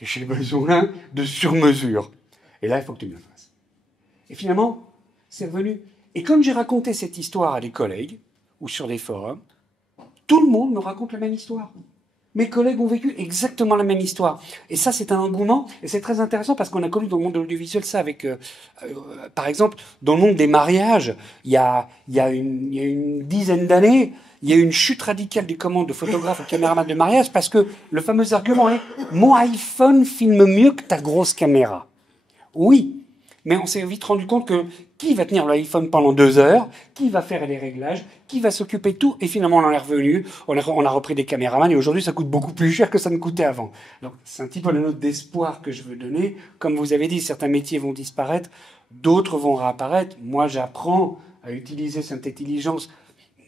J'ai besoin de sur-mesure. Et là, il faut que tu me le fasses. Et finalement, c'est revenu. Et comme j'ai raconté cette histoire à des collègues ou sur des forums, tout le monde me raconte la même histoire. Mes collègues ont vécu exactement la même histoire. Et ça, c'est un engouement. Et c'est très intéressant parce qu'on a connu dans le monde de l'audiovisuel ça avec, par exemple, dans le monde des mariages, il y a une dizaine d'années, il y a eu une chute radicale du commande de photographe et caméraman de mariage parce que le fameux argument est « Mon iPhone filme mieux que ta grosse caméra ». Oui, Mais on s'est vite rendu compte que qui va tenir l'iPhone pendant 2 heures, qui va faire les réglages, qui va s'occuper de tout, et finalement on en est revenu, on a repris des caméramans, et aujourd'hui ça coûte beaucoup plus cher que ça ne coûtait avant. Donc c'est un petit peu la note d'espoir que je veux donner. Comme vous avez dit, certains métiers vont disparaître, d'autres vont réapparaître. Moi j'apprends à utiliser cette intelligence.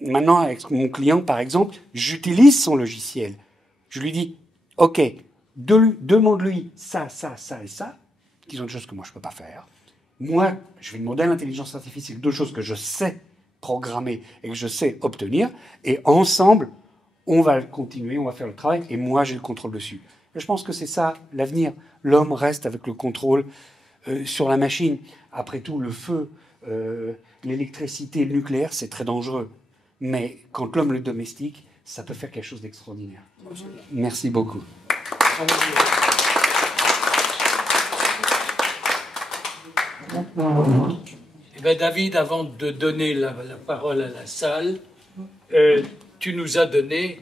Maintenant avec mon client par exemple, j'utilise son logiciel. Je lui dis, ok, demande-lui ça, ça, ça et ça, qui sont des choses que moi je ne peux pas faire. Moi, je vais demander à l'intelligence artificielle deux choses que je sais programmer et que je sais obtenir, et ensemble, on va continuer, on va faire le travail, et moi, j'ai le contrôle dessus. Et je pense que c'est ça, l'avenir. L'homme reste avec le contrôle sur la machine. Après tout, le feu, l'électricité, le nucléaire, c'est très dangereux. Mais quand l'homme le domestique, ça peut faire quelque chose d'extraordinaire. Merci beaucoup. Eh bien, David, avant de donner la parole à la salle, tu nous as donné...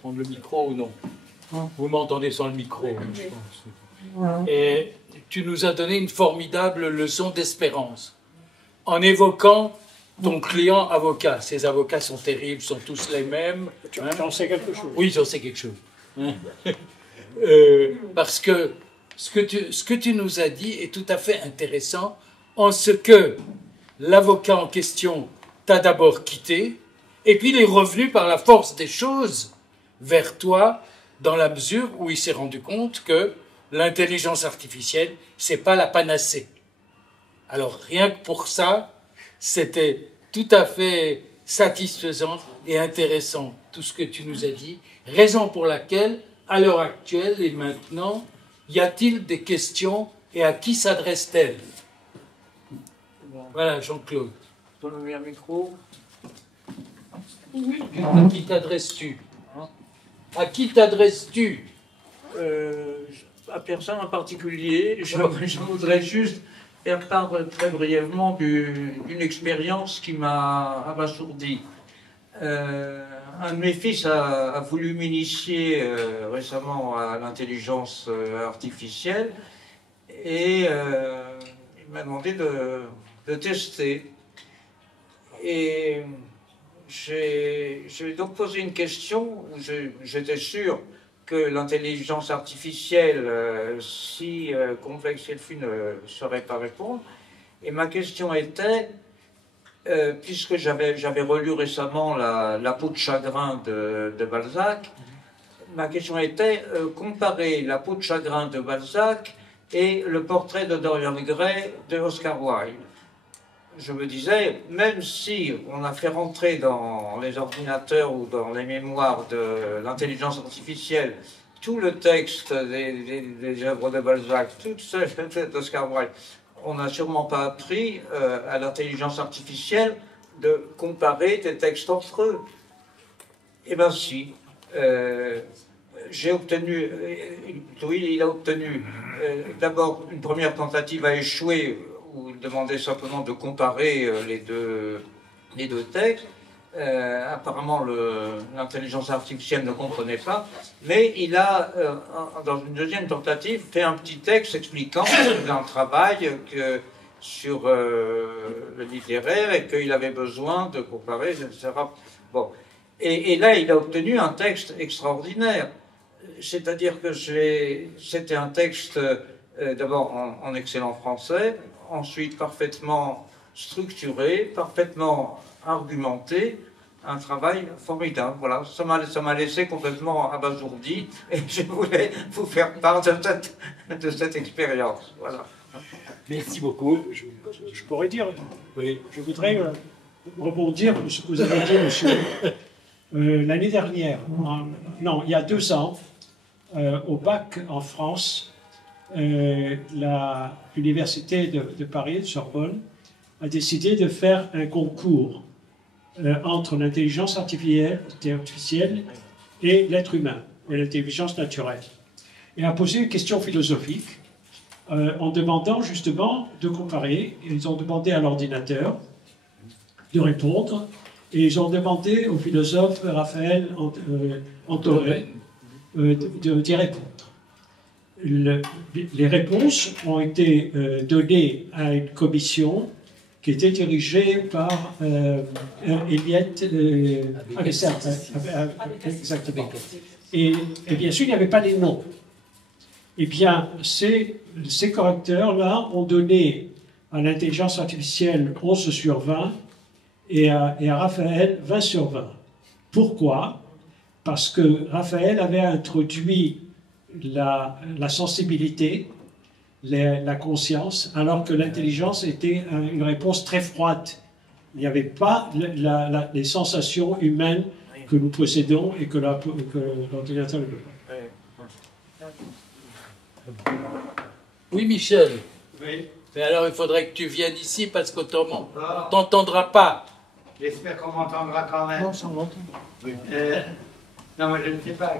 prendre le micro ou non? Vous m'entendez sans le micro, je pense. Et tu nous as donné une formidable leçon d'espérance en évoquant ton client avocat. Ces avocats sont terribles, sont tous les mêmes. J'en sais quelque chose. Oui, j'en sais quelque chose. Parce que ce que tu nous as dit est tout à fait intéressant en ce que l'avocat en question t'a d'abord quitté et puis il est revenu par la force des choses vers toi dans la mesure où il s'est rendu compte que l'intelligence artificielle, c'est pas la panacée. Alors rien que pour ça, c'était tout à fait satisfaisant et intéressant tout ce que tu nous as dit, raison pour laquelle, à l'heure actuelle et maintenant, y a-t-il des questions et à qui s'adressent-elles? Voilà, Jean-Claude. Donne-lui un micro. À qui t'adresses-tu? À qui t'adresses-tu? À personne en particulier. Je voudrais juste faire part très brièvement d'une expérience qui m'a abasourdi. Un de mes fils a voulu m'initier récemment à l'intelligence artificielle et il m'a demandé de tester. Et j'ai donc posé une question où j'étais sûr que l'intelligence artificielle, si complexe qu'elle fût, ne saurait pas répondre. Et ma question était, puisque j'avais relu récemment la peau de chagrin de Balzac, ma question était comparer la peau de chagrin de Balzac et le portrait de Dorian Gray de Oscar Wilde. Je me disais, même si on a fait rentrer dans les ordinateurs ou dans les mémoires de l'intelligence artificielle tout le texte des œuvres de Balzac, tout celles d'Oscar Wilde, on n'a sûrement pas appris à l'intelligence artificielle de comparer des textes entre eux. Eh bien si, j'ai obtenu, oui, il a obtenu, d'abord une première tentative a échoué, où il demandait simplement de comparer les deux textes. Apparemment, l'intelligence artificielle ne comprenait pas, mais il a, dans une deuxième tentative, fait un petit texte expliquant qu'il a un travail sur le littéraire et qu'il avait besoin de comparer, etc. Bon. Et là, il a obtenu un texte extraordinaire. C'est-à-dire que c'était un texte, d'abord en excellent français, ensuite parfaitement structuré, parfaitement argumenté, un travail formidable. Voilà, ça m'a laissé complètement abasourdi et je voulais vous faire part de cette expérience. Voilà. Merci beaucoup. Je pourrais dire, oui. Je voudrais rebondir sur ce que vous avez dit, monsieur. L'année dernière, non, il y a 2 ans, au bac en France, l'université de Paris, de Sorbonne, a décidé de faire un concours entre l'intelligence artificielle et l'être humain, et l'intelligence naturelle. Et a posé une question philosophique en demandant justement de comparer. Ils ont demandé à l'ordinateur de répondre, et ils ont demandé au philosophe Raphaël Antoine d'y répondre. les réponses ont été données à une commission qui était dirigée par Eliette exactement. Et bien sûr, il n'y avait pas les noms. Eh bien, ces correcteurs-là ont donné à l'intelligence artificielle 11 sur 20 et à Raphaël 20 sur 20. Pourquoi? Parce que Raphaël avait introduit la sensibilité, la conscience, alors que l'intelligence était une réponse très froide. Il n'y avait pas les sensations humaines que nous possédons et que l'ordinateur ne peut pas. Oui, Michel. Oui. Mais alors, il faudrait que tu viennes ici parce qu'on t'entendra pas. J'espère qu'on m'entendra quand même. Non, ça m'entend. Non, moi je ne sais pas.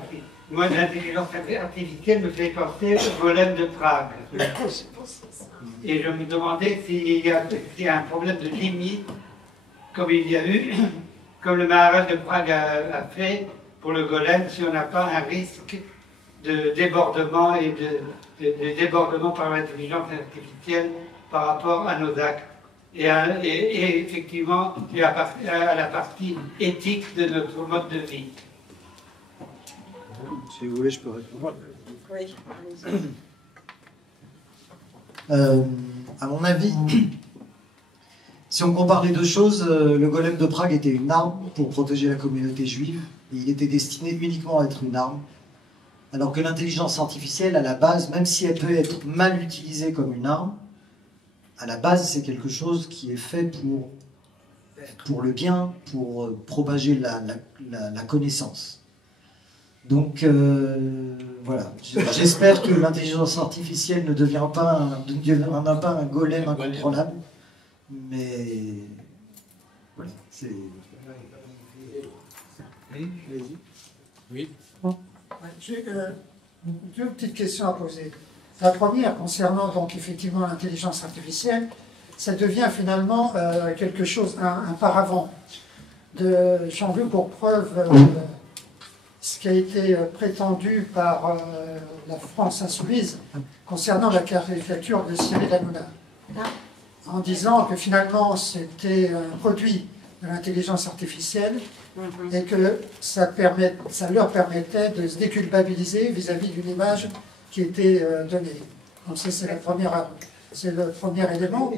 Moi, l'intelligence artificielle me fait penser au golem de Prague. Et je me demandais s'il y a un problème de limite, comme il y a eu, comme le Maharaj de Prague a fait pour le golem, si on n'a pas un risque de débordement et de débordement par l'intelligence artificielle par rapport à nos actes. Et effectivement, à la partie éthique de notre mode de vie. Si vous voulez, je peux répondre. Oui, à mon avis, si on compare les deux choses, le golem de Prague était une arme pour protéger la communauté juive, et il était destiné uniquement à être une arme, alors que l'intelligence artificielle, à la base, même si elle peut être mal utilisée comme une arme, à la base, c'est quelque chose qui est fait pour le bien, pour propager la connaissance. Donc, voilà. J'espère que l'intelligence artificielle ne deviendra pas un golem incontrôlable, mais voilà, c'est... Oui. J'ai deux petites questions à poser. La première, concernant donc effectivement l'intelligence artificielle, ça devient finalement quelque chose, un paravent. J'en veux pour preuve ce qui a été prétendu par la France insoumise concernant la caricature de Cyril Hanouna, en disant que finalement c'était un produit de l'intelligence artificielle et que ça leur permettait de se déculpabiliser vis-à-vis d'une image qui était donnée. Donc ça, c'est le premier élément.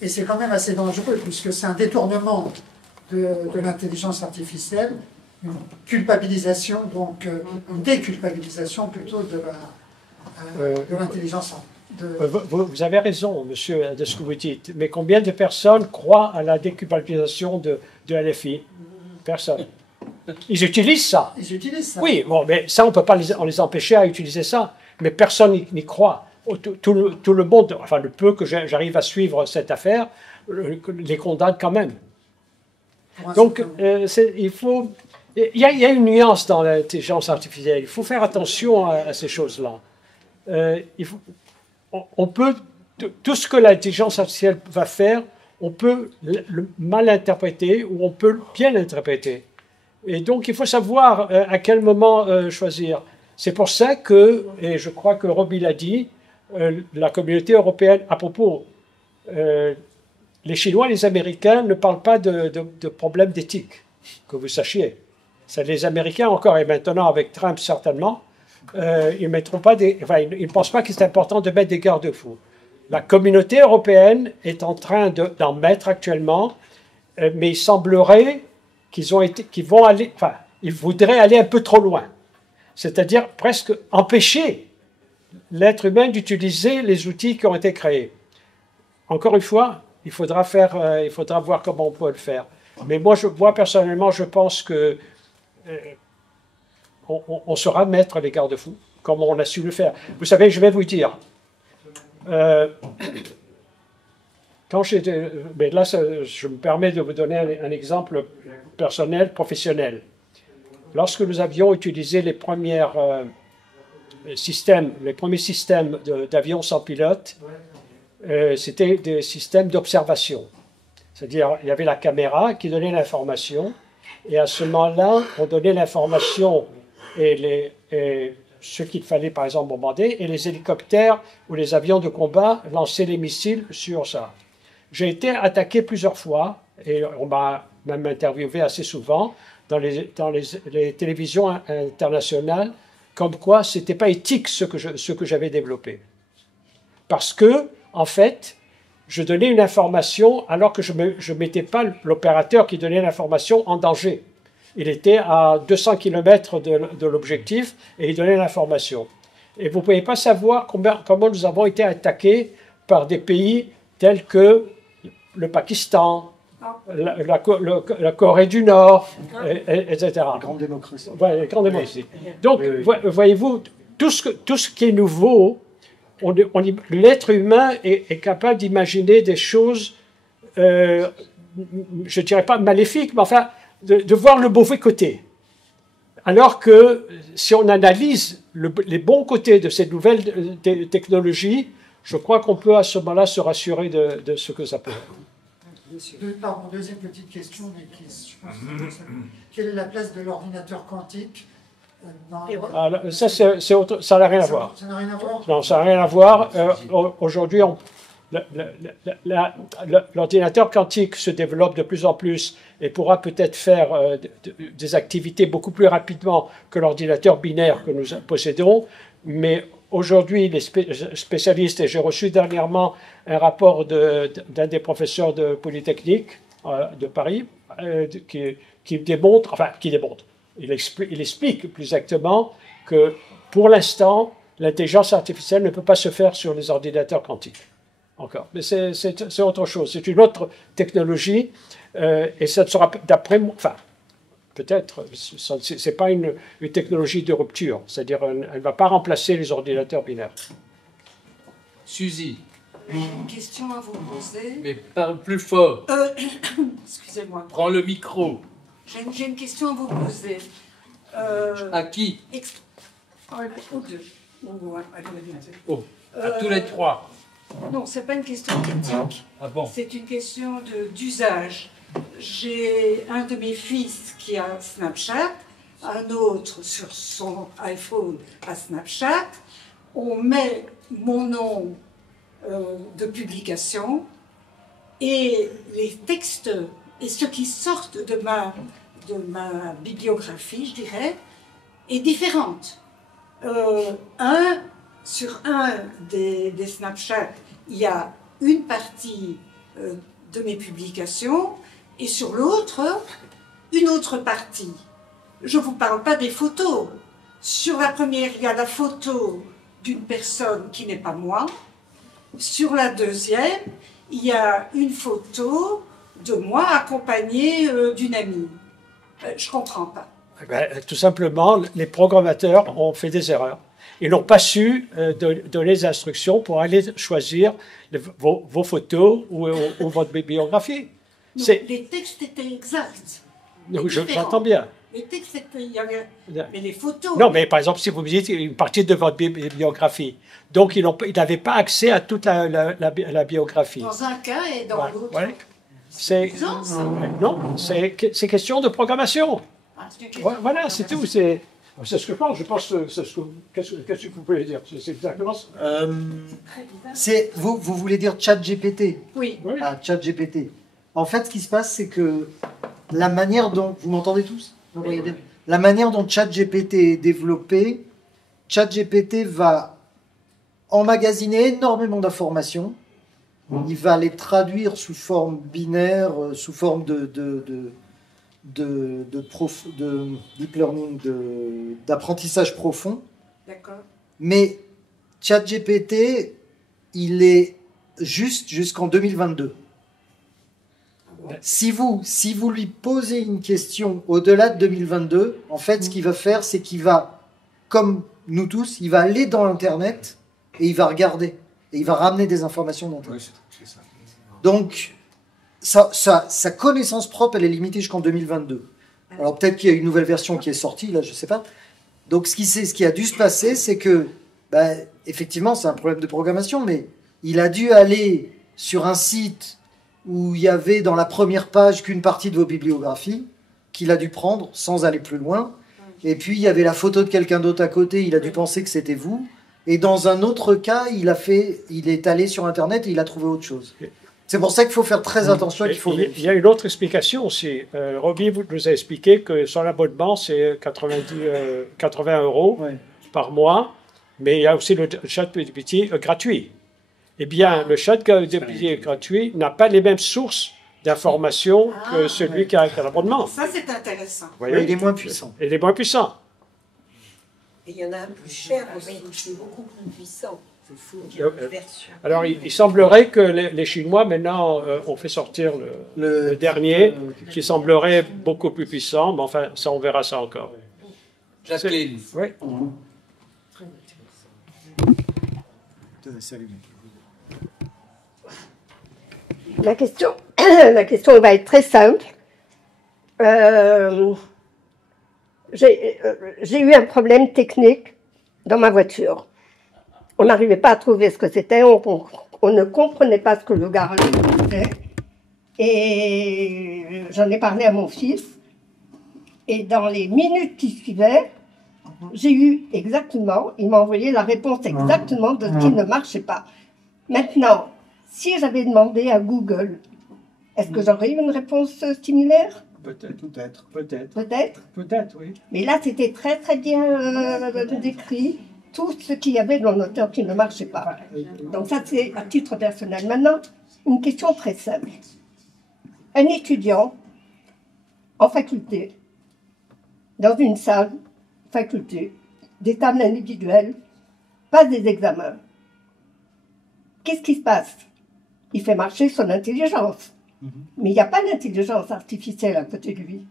Et c'est quand même assez dangereux, puisque c'est un détournement de l'intelligence artificielle, une culpabilisation, donc une déculpabilisation plutôt de l'intelligence artificielle. Vous avez raison, monsieur, de ce que vous dites, mais combien de personnes croient à la déculpabilisation de LFI? Personne. Ils utilisent ça. Ils utilisent ça. Oui, bon, mais ça, on ne peut pas les empêcher à utiliser ça. Mais personne n'y croit. Tout le monde, enfin le peu que j'arrive à suivre cette affaire, les condamne quand même. Donc, il y a une nuance dans l'intelligence artificielle. Il faut faire attention à ces choses-là. On peut, tout ce que l'intelligence artificielle va faire, on peut le mal interpréter ou on peut bien l'interpréter. Et donc, il faut savoir à quel moment choisir. C'est pour ça que, et je crois que Roby l'a dit, la communauté européenne, à propos, les Chinois et les Américains ne parlent pas de problèmes d'éthique, que vous sachiez. C'est les Américains encore, et maintenant avec Trump certainement, ils ne pensent pas que c'est important de mettre des garde-fous. La communauté européenne est en train d'en mettre actuellement, mais il semblerait qu'ils voudraient aller un peu trop loin. C'est-à-dire presque empêcher l'être humain d'utiliser les outils qui ont été créés. Encore une fois, il faudra voir comment on peut le faire. Mais moi personnellement, je pense que on saura mettre les garde-fous, comme on a su le faire. Vous savez, je vais vous dire, mais là, je me permets de vous donner un exemple personnel, professionnel. Lorsque nous avions utilisé les premiers systèmes d'avions sans pilote, c'était des systèmes d'observation. C'est-à-dire, il y avait la caméra qui donnait l'information, et à ce moment-là, on donnait l'information et ce qu'il fallait par exemple bombarder, et les hélicoptères ou les avions de combat lançaient les missiles sur ça. J'ai été attaqué plusieurs fois, et on m'a même interviewé assez souvent dans les télévisions internationales, comme quoi ce n'était pas éthique ce que j'avais développé. Parce que, en fait, je donnais une information alors que je ne mettais pas l'opérateur qui donnait l'information en danger. Il était à 200 km de l'objectif et il donnait l'information. Et vous ne pouvez pas savoir comment nous avons été attaqués par des pays tels que le Pakistan, la Corée du Nord, etc. La grande démocratie. Ouais, la grande démocratie. Donc, voyez-vous, tout ce qui est nouveau, l'être humain est capable d'imaginer des choses, je ne dirais pas maléfiques, mais enfin, de voir le mauvais côté. Alors que si on analyse les bons côtés de cette nouvelle technologie, je crois qu'on peut à ce moment-là se rassurer de ce que ça peut être. Pardon, deuxième petite question, mais je pense que quelle est la place de l'ordinateur quantique ça, autre, ça n'a rien à voir. Ça n'a rien à voir? Non, ça n'a rien à voir. Aujourd'hui, l'ordinateur quantique se développe de plus en plus et pourra peut-être faire des activités beaucoup plus rapidement que l'ordinateur binaire que nous possédons. Mais aujourd'hui, les spécialistes, et j'ai reçu dernièrement un rapport d'un des professeurs de Polytechnique de Paris qui démontre, il explique plus exactement que pour l'instant, l'intelligence artificielle ne peut pas se faire sur les ordinateurs quantiques. Encore. Mais c'est autre chose. C'est une autre technologie et ça ne sera, d'après moi, enfin, peut-être, ce n'est pas une technologie de rupture. C'est-à-dire, elle ne va pas remplacer les ordinateurs binaires. Suzy. J'ai une question à vous poser. Mais parle plus fort. Excusez-moi. Prends le micro. J'ai une question à vous poser. À qui? Aux deux. À tous les trois. Non, ce n'est pas une question d'éthique. Ah bon? C'est une question d'usage. J'ai un de mes fils qui a Snapchat, un autre sur son iPhone à Snapchat. On met mon nom de publication et les textes et ce qui sortent de ma bibliographie, je dirais, est différente. Sur un des Snapchat, il y a une partie de mes publications et sur l'autre, une autre partie. Je ne vous parle pas des photos. Sur la première, il y a la photo d'une personne qui n'est pas moi. Sur la deuxième, il y a une photo de moi accompagnée d'une amie. Je ne comprends pas. Tout simplement, les programmateurs ont fait des erreurs. Ils n'ont pas su donner les instructions pour aller choisir vos photos ou votre bibliographie. Non, les textes étaient exacts. J'entends bien. Les textes étaient... Mais les photos... Non, mais par exemple, si vous me dites une partie de votre bibliographie, donc ils n'avaient pas accès à toute la biographie. Dans un cas et dans l'autre. Ouais. Non, c'est question de programmation. Voilà, c'est tout. C'est ce que je pense. Je pense que qu'est-ce que vous pouvez dire? C'est exactement ça. Vous voulez dire ChatGPT? Oui. Ah, ChatGPT. En fait, ce qui se passe, c'est que la manière dont... Vous m'entendez tous? Oui. La manière dont ChatGPT est développé, ChatGPT va emmagasiner énormément d'informations. Il va les traduire sous forme binaire, sous forme de deep learning, d'apprentissage profond. D'accord. Mais ChatGPT, il est juste jusqu'en 2022. Si vous lui posez une question au-delà de 2022, en fait, ce qu'il va faire, c'est qu'il va, comme nous tous, il va aller dans Internet et il va regarder. Et il va ramener des informations d'Internet. Donc, sa connaissance propre, elle est limitée jusqu'en 2022. Alors peut-être qu'il y a une nouvelle version qui est sortie, là, je ne sais pas. Donc ce qui a dû se passer, c'est que, effectivement, c'est un problème de programmation, mais il a dû aller sur un site où il y avait dans la première page qu'une partie de vos bibliographies, qu'il a dû prendre sans aller plus loin. et puis il y avait la photo de quelqu'un d'autre à côté, il a dû penser que c'était vous, et dans un autre cas, il est allé sur Internet et il a trouvé autre chose. C'est pour ça qu'il faut faire très attention. Il y a une autre explication aussi. Roby vous a expliqué que son abonnement, c'est 80 € par mois, mais il y a aussi le ChatGPT gratuit. Eh bien, le ChatGPT gratuit n'a pas les mêmes sources d'informations que celui qui a l'abonnement. Ça, c'est intéressant. Il est moins puissant. Il est moins puissant. Et il y en a un plus cher aussi, c'est beaucoup plus puissant. C'est fou, il y a une version. Alors, il semblerait que les Chinois, maintenant, ont fait sortir le dernier, qui semblerait beaucoup plus puissant, mais enfin, ça, on verra ça encore. Jacqueline. Oui. La question va être très simple. J'ai eu un problème technique dans ma voiture. On n'arrivait pas à trouver ce que c'était, on ne comprenait pas ce que le garage faisait. Et j'en ai parlé à mon fils. Et dans les minutes qui suivaient, j'ai eu exactement, il m'a envoyé la réponse exactement de ce qui ne marchait pas. Maintenant, si j'avais demandé à Google, est-ce que j'aurais eu une réponse similaire? Peut-être. Peut-être, oui. Mais là, c'était très très bien décrit, tout ce qu'il y avait dans le moteur qui ne marchait pas. Donc ça, c'est à titre personnel. Maintenant, une question très simple. Un étudiant en faculté, dans une salle, faculté, des tables individuelles, passe des examens. Qu'est-ce qui se passe? Il fait marcher son intelligence. Mais il n'y a pas d'intelligence artificielle à côté de lui.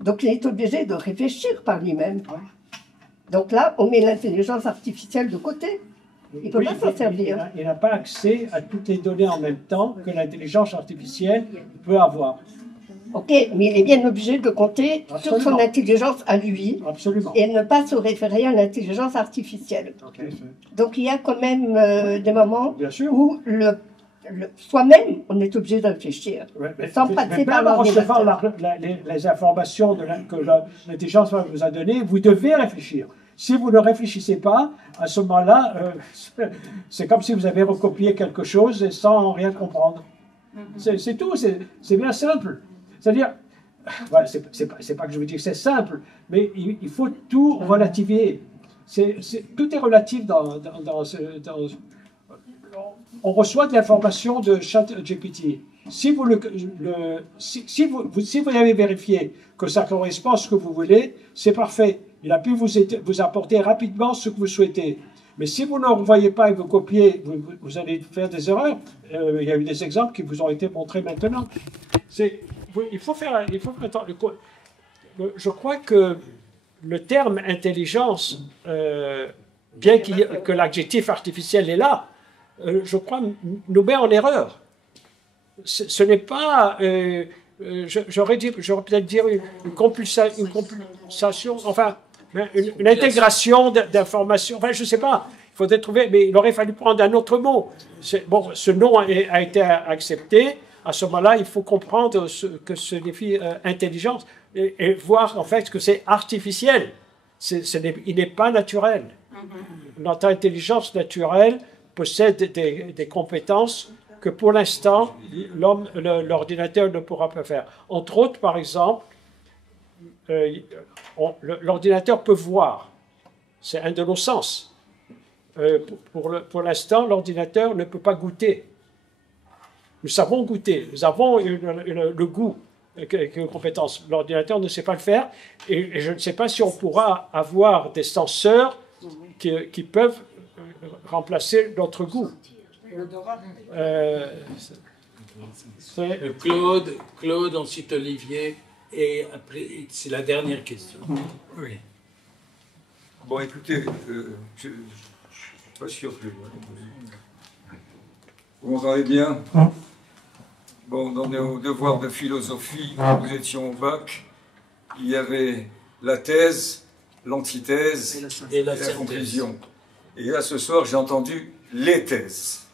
Donc il est obligé de réfléchir par lui-même. Donc là, on met l'intelligence artificielle de côté. Il ne peut pas s'en servir. Il n'a pas accès à toutes les données en même temps que l'intelligence artificielle peut avoir. Ok, mais il est bien obligé de compter sur son intelligence à lui. Absolument. Et ne pas se référer à l'intelligence artificielle. Donc il y a quand même des moments où soi-même, on est obligé de réfléchir, sans passer par l'ordinateur. Les informations que l'intelligence vous a données, vous devez réfléchir. Si vous ne réfléchissez pas, à ce moment-là, c'est comme si vous avez recopié quelque chose sans rien comprendre. C'est tout, c'est bien simple. C'est-à-dire, voilà, c'est pas que je veux dire que c'est simple, mais il faut tout relativiser. Tout est relatif on reçoit de l'information de ChatGPT. Si vous avez vérifié que ça correspond à ce que vous voulez, c'est parfait. Il a pu vous apporter rapidement ce que vous souhaitez. Mais si vous ne le voyez pas et vous copiez, vous allez faire des erreurs. Il y a eu des exemples qui vous ont été montrés maintenant. Il faut faire je crois que le terme intelligence, bien que l'adjectif artificiel est là, je crois, nous met en erreur. Ce n'est pas, j'aurais peut-être dire une compulsation, enfin, une intégration d'informations, enfin, je ne sais pas, il faudrait trouver, mais il aurait fallu prendre un autre mot. Bon, ce nom a été accepté, à ce moment-là, il faut comprendre que ce défi intelligence et voir en fait que c'est artificiel, il n'est pas naturel. Notre intelligence naturelle possède des compétences que pour l'instant, l'ordinateur ne pourra pas faire. Entre autres, par exemple, l'ordinateur peut voir. C'est un de nos sens. Pour l'instant, l'ordinateur ne peut pas goûter. Nous savons goûter. Nous avons le goût, une compétence. L'ordinateur ne sait pas le faire. Et je ne sais pas si on pourra avoir des senseurs qui peuvent remplacer notre goût. Claude, ensuite Olivier, et après, c'est la dernière question. Oui. Bon, écoutez, je ne suis pas sûr que... Vous m'entendez bien? Bon, dans nos devoirs de philosophie, quand nous étions au bac, il y avait la thèse, l'antithèse et la conclusion. Et là, ce soir, j'ai entendu les thèses.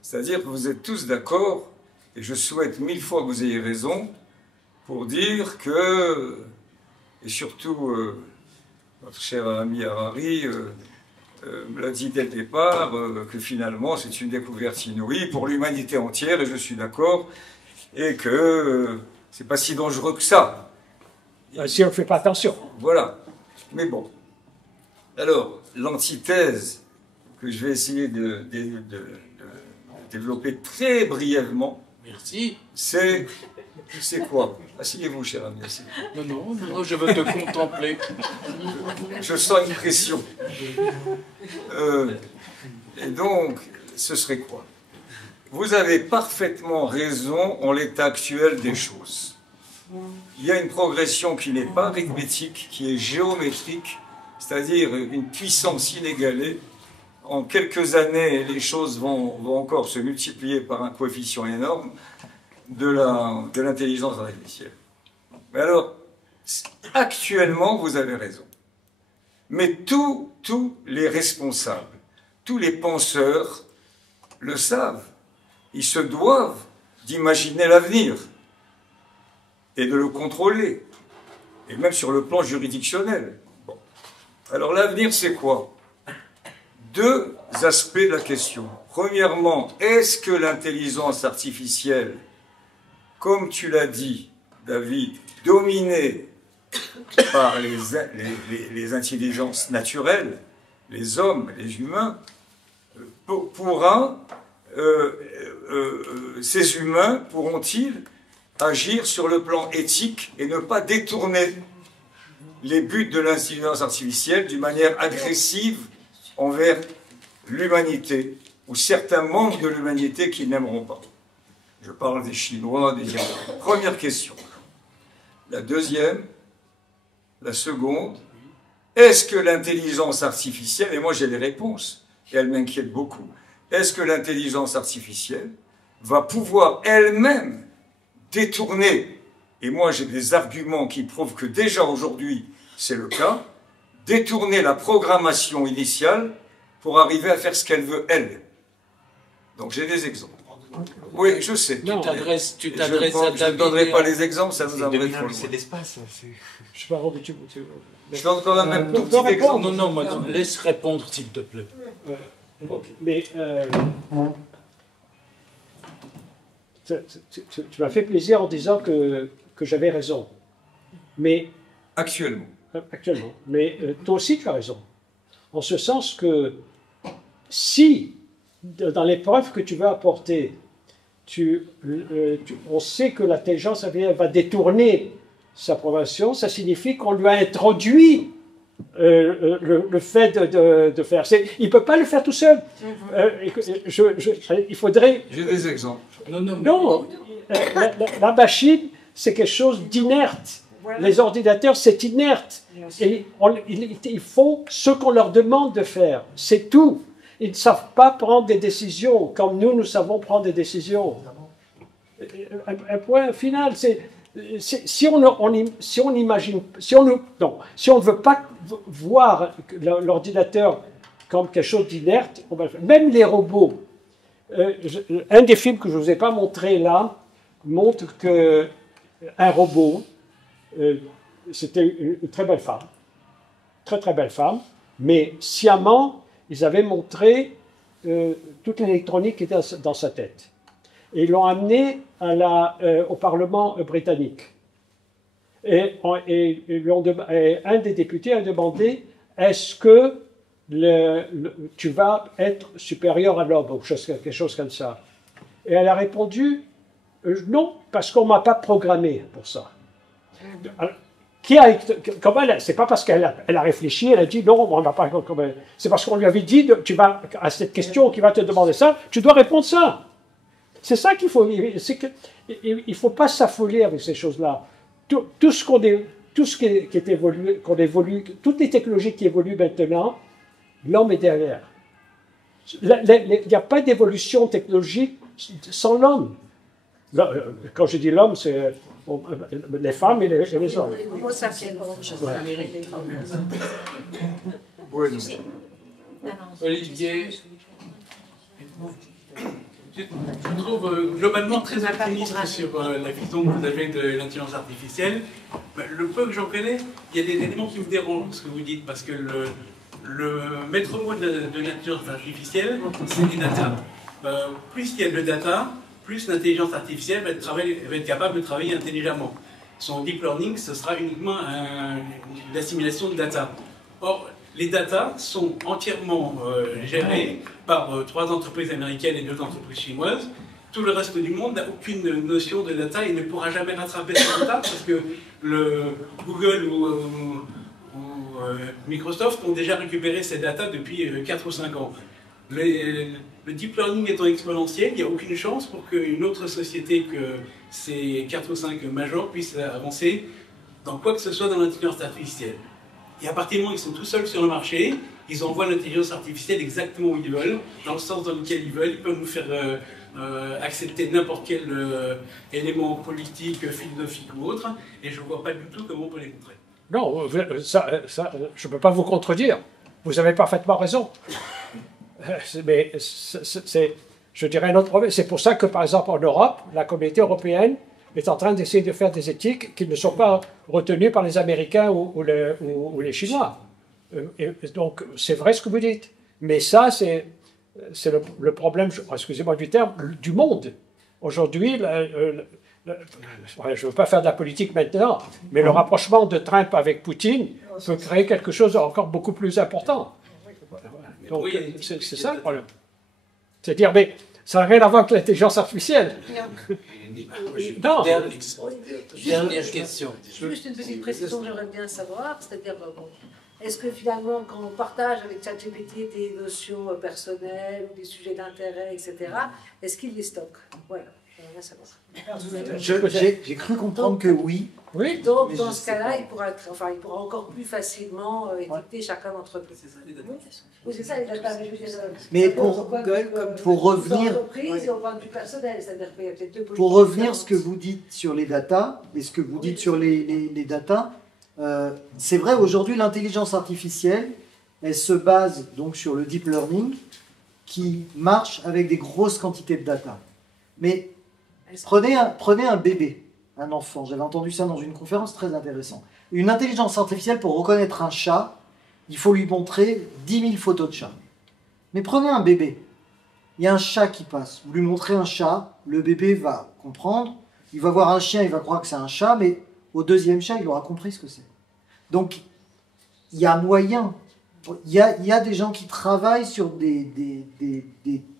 C'est-à-dire que vous êtes tous d'accord, et je souhaite 1000 fois que vous ayez raison, pour dire que, et surtout notre cher ami Harari me l'a dit dès le départ, que finalement c'est une découverte inouïe pour l'humanité entière, et je suis d'accord, et que c'est pas si dangereux que ça. Si on ne fait pas attention. Voilà. Mais bon. Alors, l'antithèse que je vais essayer de développer très brièvement, merci, c'est quoi? Asseyez-vous, cher ami. Non, je veux te contempler. Je sens une pression. Et donc, ce serait quoi? Vous avez parfaitement raison en l'état actuel des choses. Il y a une progression qui n'est pas arithmétique, qui est géométrique, c'est-à-dire une puissance inégalée. En quelques années, les choses vont encore se multiplier par un coefficient énorme de l'intelligence artificielle. Mais alors, actuellement, vous avez raison. Mais tous les responsables, tous les penseurs le savent. Ils se doivent d'imaginer l'avenir et de le contrôler, et même sur le plan juridictionnel. Bon. Alors l'avenir, c'est quoi? Deux aspects de la question. Premièrement, est-ce que l'intelligence artificielle, comme tu l'as dit, David, dominée par les intelligences naturelles, les hommes, les humains, ces humains pourront-ils agir sur le plan éthique et ne pas détourner les buts de l'intelligence artificielle d'une manière agressive envers l'humanité ou certains membres de l'humanité qui n'aimeront pas? Je parle des Chinois, des Indiens. Première question. La deuxième, la seconde, est-ce que l'intelligence artificielle, et moi j'ai les réponses, et elles m'inquiètent beaucoup, est-ce que l'intelligence artificielle va pouvoir elle-même détourner, et moi j'ai des arguments qui prouvent que déjà aujourd'hui c'est le cas, détourner la programmation initiale pour arriver à faire ce qu'elle veut elle? Donc j'ai des exemples. Oui, je sais. Tu t'adresses je ne donnerai pas les exemples, ça nous amène trop loin. C'est l'espace. Je donne quand même un tout petit exemple. Non, laisse répondre s'il te plaît. Mais tu m'as fait plaisir en disant que j'avais raison. Mais actuellement. Mais toi aussi tu as raison. En ce sens que si dans les preuves que tu vas apporter, on sait que l'intelligence va détourner sa progression, ça signifie qu'on lui a introduit le fait de faire. Il ne peut pas le faire tout seul. Il faudrait... J'ai des exemples. Non, la machine, c'est quelque chose d'inerte. Voilà. Les ordinateurs, c'est inerte. Et ils font ce qu'on leur demande de faire. C'est tout. Ils ne savent pas prendre des décisions comme nous savons prendre des décisions. Un point final, si on ne veut pas voir l'ordinateur comme quelque chose d'inerte, même les robots. Un des films que je ne vous ai pas montré là montre qu'un robot, c'était une très belle femme, très belle femme, mais sciemment, ils avaient montré toute l'électronique qui était dans sa tête. Et ils l'ont amené au Parlement britannique. Et un des députés a demandé, est-ce que tu vas être supérieur à l'homme, ou quelque chose comme ça? Et elle a répondu, non, parce qu'on ne m'a pas programmé pour ça. Alors, c'est pas parce qu'elle a réfléchi, elle a dit non, on n'a pas. C'est parce qu'on lui avait dit, à cette question qui va te demander ça, tu dois répondre ça. C'est ça qu'il faut. Il ne faut pas s'affoler avec ces choses-là. Tout ce qu'on évolue, toutes les technologies qui évoluent maintenant, l'homme est derrière. Il n'y a pas d'évolution technologique sans l'homme. Quand je dis l'homme, c'est les femmes et les hommes. Homo sapiens. Olivier. Je trouve globalement très optimiste sur la vision que vous avez de l'intelligence artificielle. Le peu que j'en connais, il y a des éléments qui me dérangent, ce que vous dites, parce que le maître mot de l'intelligence artificielle, c'est les data. Plus il y a de data, plus l'intelligence artificielle va être capable de travailler intelligemment. Son deep learning, ce sera uniquement l'assimilation de data. Or, les data sont entièrement gérées par 3 entreprises américaines et 2 entreprises chinoises. Tout le reste du monde n'a aucune notion de data et ne pourra jamais rattraper ce retard parce que Google ou Microsoft ont déjà récupéré ces data depuis 4 ou 5 ans. Le deep learning étant exponentiel, il n'y a aucune chance pour qu'une autre société que ces 4 ou 5 majors puisse avancer dans quoi que ce soit dans l'intelligence artificielle. Et à partir du moment où ils sont tout seuls sur le marché, ils envoient l'intelligence artificielle exactement où ils veulent, dans le sens dans lequel ils veulent. Ils peuvent nous faire accepter n'importe quel élément politique, philosophique ou autre, et je ne vois pas du tout comment on peut les contrer. Non, ça, je ne peux pas vous contredire. Vous avez parfaitement raison. Mais je dirais un autre problème. C'est pour ça que, par exemple, en Europe, la communauté européenne est en train d'essayer de faire des éthiques qui ne sont pas retenues par les Américains ou les Chinois. Et donc, c'est vrai ce que vous dites. Mais ça, c'est le problème, excusez-moi du terme, du monde. Aujourd'hui, je ne veux pas faire de la politique maintenant, mais le rapprochement de Trump avec Poutine peut créer quelque chose d'encore beaucoup plus important. Donc, c'est ça le problème. C'est-à-dire, mais ça n'a rien à voir avec l'intelligence artificielle. Non. Dernière question. Juste une petite précision que j'aimerais bien savoir, c'est-à-dire, est-ce que finalement, quand on partage avec ChatGPT des notions personnelles, des sujets d'intérêt, etc., est-ce qu'il les stocke? Voilà, j'aimerais bien savoir. J'ai cru comprendre que oui. Oui. Donc, dans ce cas-là, il pourra encore plus facilement édicter chacun d'entre eux. Oui, c'est ça, les data. Mais pour revenir... Entreprise, on parle du personnel, c'est-à-dire qu'il y a peut-être 2 politiques. Pour revenir à ce que vous dites sur les data, et ce que vous dites sur les data, c'est vrai, aujourd'hui, l'intelligence artificielle, elle se base donc sur le deep learning, qui marche avec des grosses quantités de data. Mais prenez un bébé, un enfant, j'avais entendu ça dans une conférence très intéressante. Une intelligence artificielle, pour reconnaître un chat, il faut lui montrer 10 000 photos de chat. Mais prenez un bébé, il y a un chat qui passe, vous lui montrez un chat, le bébé va comprendre, il va voir un chien, il va croire que c'est un chat, mais au 2e chat, il aura compris ce que c'est. Donc, il y a moyen, il y a des gens qui travaillent sur des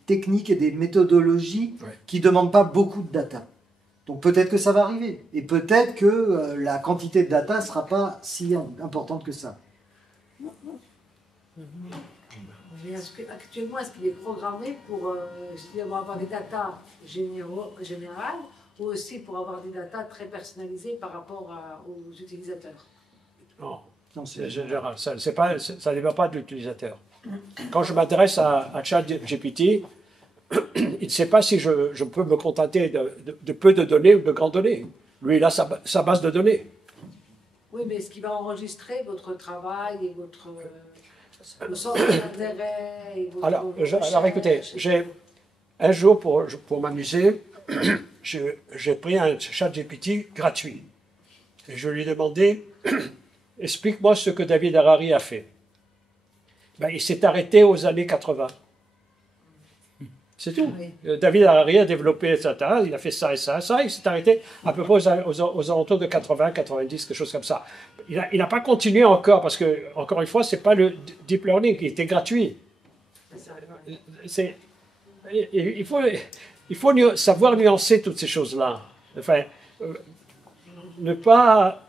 techniques et des méthodologies qui ne demandent pas beaucoup de data. Donc peut-être que ça va arriver, et peut-être que la quantité de data ne sera pas si importante que ça. Actuellement, est-ce qu'il est programmé pour avoir des datas générales ou aussi pour avoir des datas très personnalisées par rapport aux utilisateurs? Non, c'est général. Ça ne dépend pas de l'utilisateur. Quand je m'adresse à ChatGPT, il ne sait pas si je peux me contenter de peu de données ou de grandes données. Lui, il a sa base de données. Oui, mais est-ce qu'il va enregistrer votre travail et le centre d'intérêt et votre alors écoutez, un jour, pour m'amuser, j'ai pris un ChatGPT gratuit. Et je lui ai demandé, explique-moi ce que David Harari a fait. Ben, il s'est arrêté aux années 80. C'est tout. Oui. David Harari a développé ça, il a fait ça et ça, il s'est arrêté à peu près aux alentours de 80, 90, quelque chose comme ça. Il n'a pas continué encore, parce que, encore une fois, ce n'est pas le deep learning, il était gratuit. Il faut savoir nuancer toutes ces choses-là. Enfin, ne pas...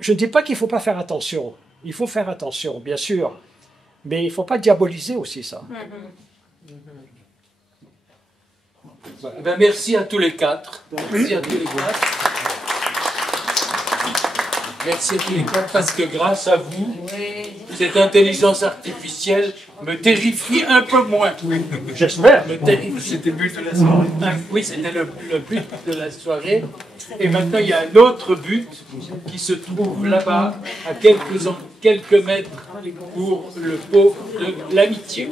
Je ne dis pas qu'il ne faut pas faire attention. Il faut faire attention, bien sûr. Mais il ne faut pas diaboliser aussi ça. Ben, merci à tous les 4. Merci à tous les 4. Merci à tous les 4 parce que grâce à vous, cette intelligence artificielle me terrifie un peu moins. Oui, j'espère. C'était le but de la soirée. Oui, c'était le but de la soirée. Et maintenant, il y a un autre but qui se trouve là-bas, à quelques mètres, pour le pot de l'amitié.